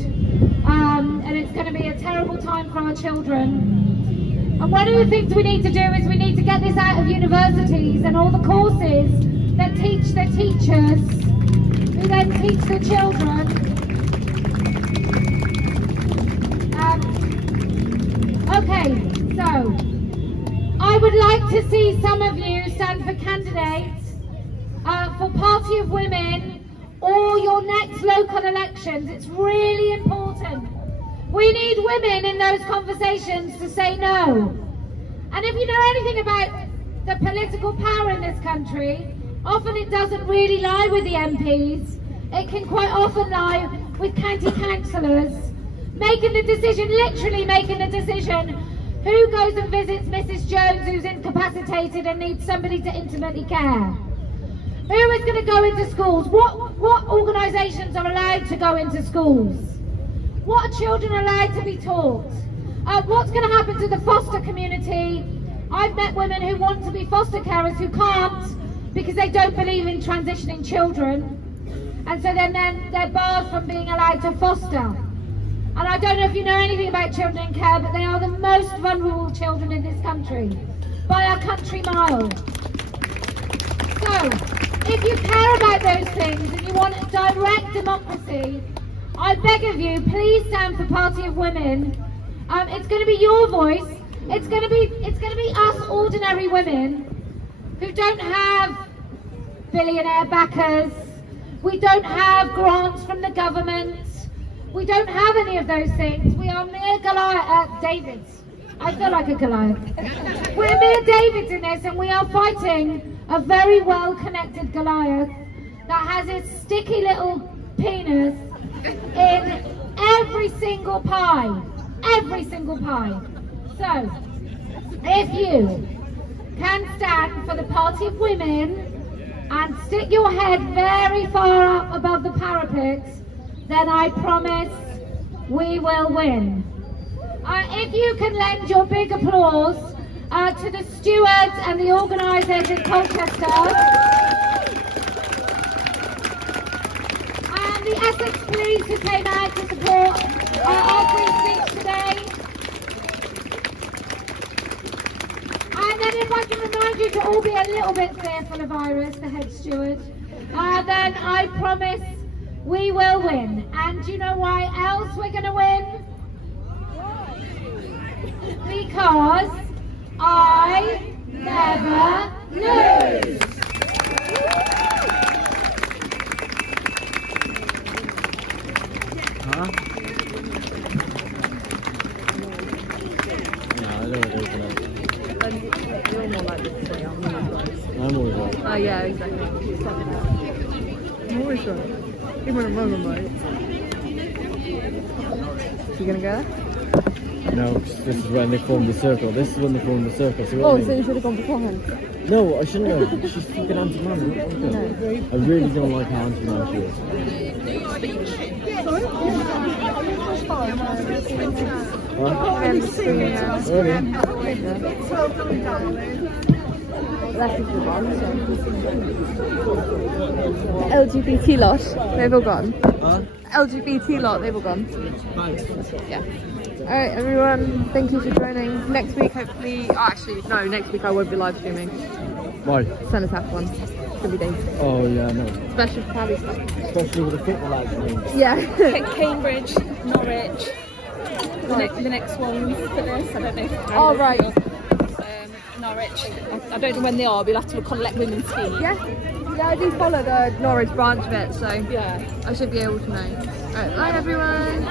And it's going to be a terrible time for our children. And one of the things we need to do is we need to get this out of universities and all the courses that teach the teachers, who then teach the children. Okay, so I would like to see some of you stand for candidates for Party of Women or your next local elections. It's really important. We need women in those conversations to say no. And if you know anything about the political power in this country, often it doesn't really lie with the MPs. It can quite often lie with county councillors making the decision, literally making the decision, who goes and visits Mrs. Jones who's incapacitated and needs somebody to intimately care. Who is going to go into schools? What organisations are allowed to go into schools? What are children allowed to be taught? What's going to happen to the foster community? I've met women who want to be foster carers who can't because they don't believe in transitioning children. And so then they're barred from being allowed to foster. And I don't know if you know anything about children in care, but they are the most vulnerable children in this country, by a country mile. So, if you care about those things and you want direct democracy, I beg of you, please stand for Party of Women. It's going to be your voice. It's going to be us ordinary women who don't have billionaire backers. We don't have grants from the government. We don't have any of those things. We are mere Davids. I feel like a Goliath. We're mere Davids in this, and we are fighting a very well-connected Goliath that has his sticky little penis in every single pie. Every single pie. So, if you can stand for the Party of Women and stick your head very far up above the parapet, then I promise we will win. If you can lend your big applause to the stewards and the organisers in Colchester, and the Essex Police who came out to support our free speech today. And then if I can remind you to all be a little bit fearful of Iris, the head steward, then I promise we will win. And do you know why else we're going to win? Because I never lose. Huh? No, I don't know. You're more likely to say I'm always right. Oh yeah, exactly. I'm always right. Even when I'm right. You gonna go? No, this is when they formed the circle. This is when they formed the circle. See what I Oh, mean? so you should have gone beforehand. No, I shouldn't have. She's fucking anti-man. I really don't like how anti-man she is. That's the one. LGBT lot, they've all gone. Huh? LGBT lot, they've all gone. Thanks. Yeah. Alright everyone, thank you for joining. Next week hopefully, no, next week I won't be live streaming. Why? Cenotaph one. It's gonna be dangerous. Oh yeah, no. Especially for Paddy stuff. Especially with the football lads. Yeah. Cambridge, Norwich. The next one for this, I don't know. Oh right. Norwich. I don't know when they are, we'll have to look on Let Women Ski. Yeah. Yeah, I do follow the Norwich branch of it, so Yeah. I should be able to know. Alright, bye everyone.